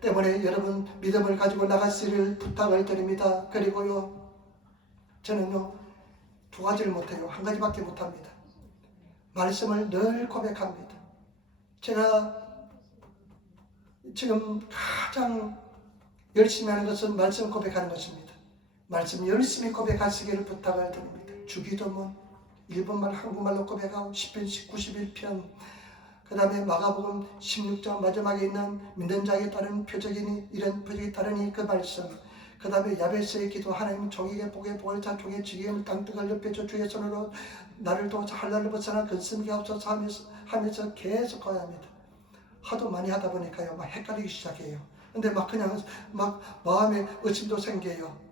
때문에 여러분 믿음을 가지고 나가시기를 부탁을 드립니다. 그리고요 저는요 2가지를 못해요. 1가지밖에 못합니다. 말씀을 늘 고백합니다. 제가 지금 가장 열심히 하는 것은 말씀 고백하는 것입니다. 말씀 열심히 고백하시기를 부탁을 드립니다. 주기도문 일본말 한국말로 고백하고 시편 91편 그 다음에 마가복음 16장 마지막에 있는 믿는 자에게 따른 표적이니 이런 표적이 따르니 그 말씀 그 다음에 야베스의 기도 하나님 종에게 복의 복을 자 종의 지gem을 땅뜨걸 옆에 저 주의 손으로 나를 도와서 한란을 벗어나 근심이 없어서 하면서 계속 가야 합니다. 하도 많이 하다 보니까요 막 헷갈리기 시작해요. 근데 막 그냥 막 마음에 의심도 생겨요.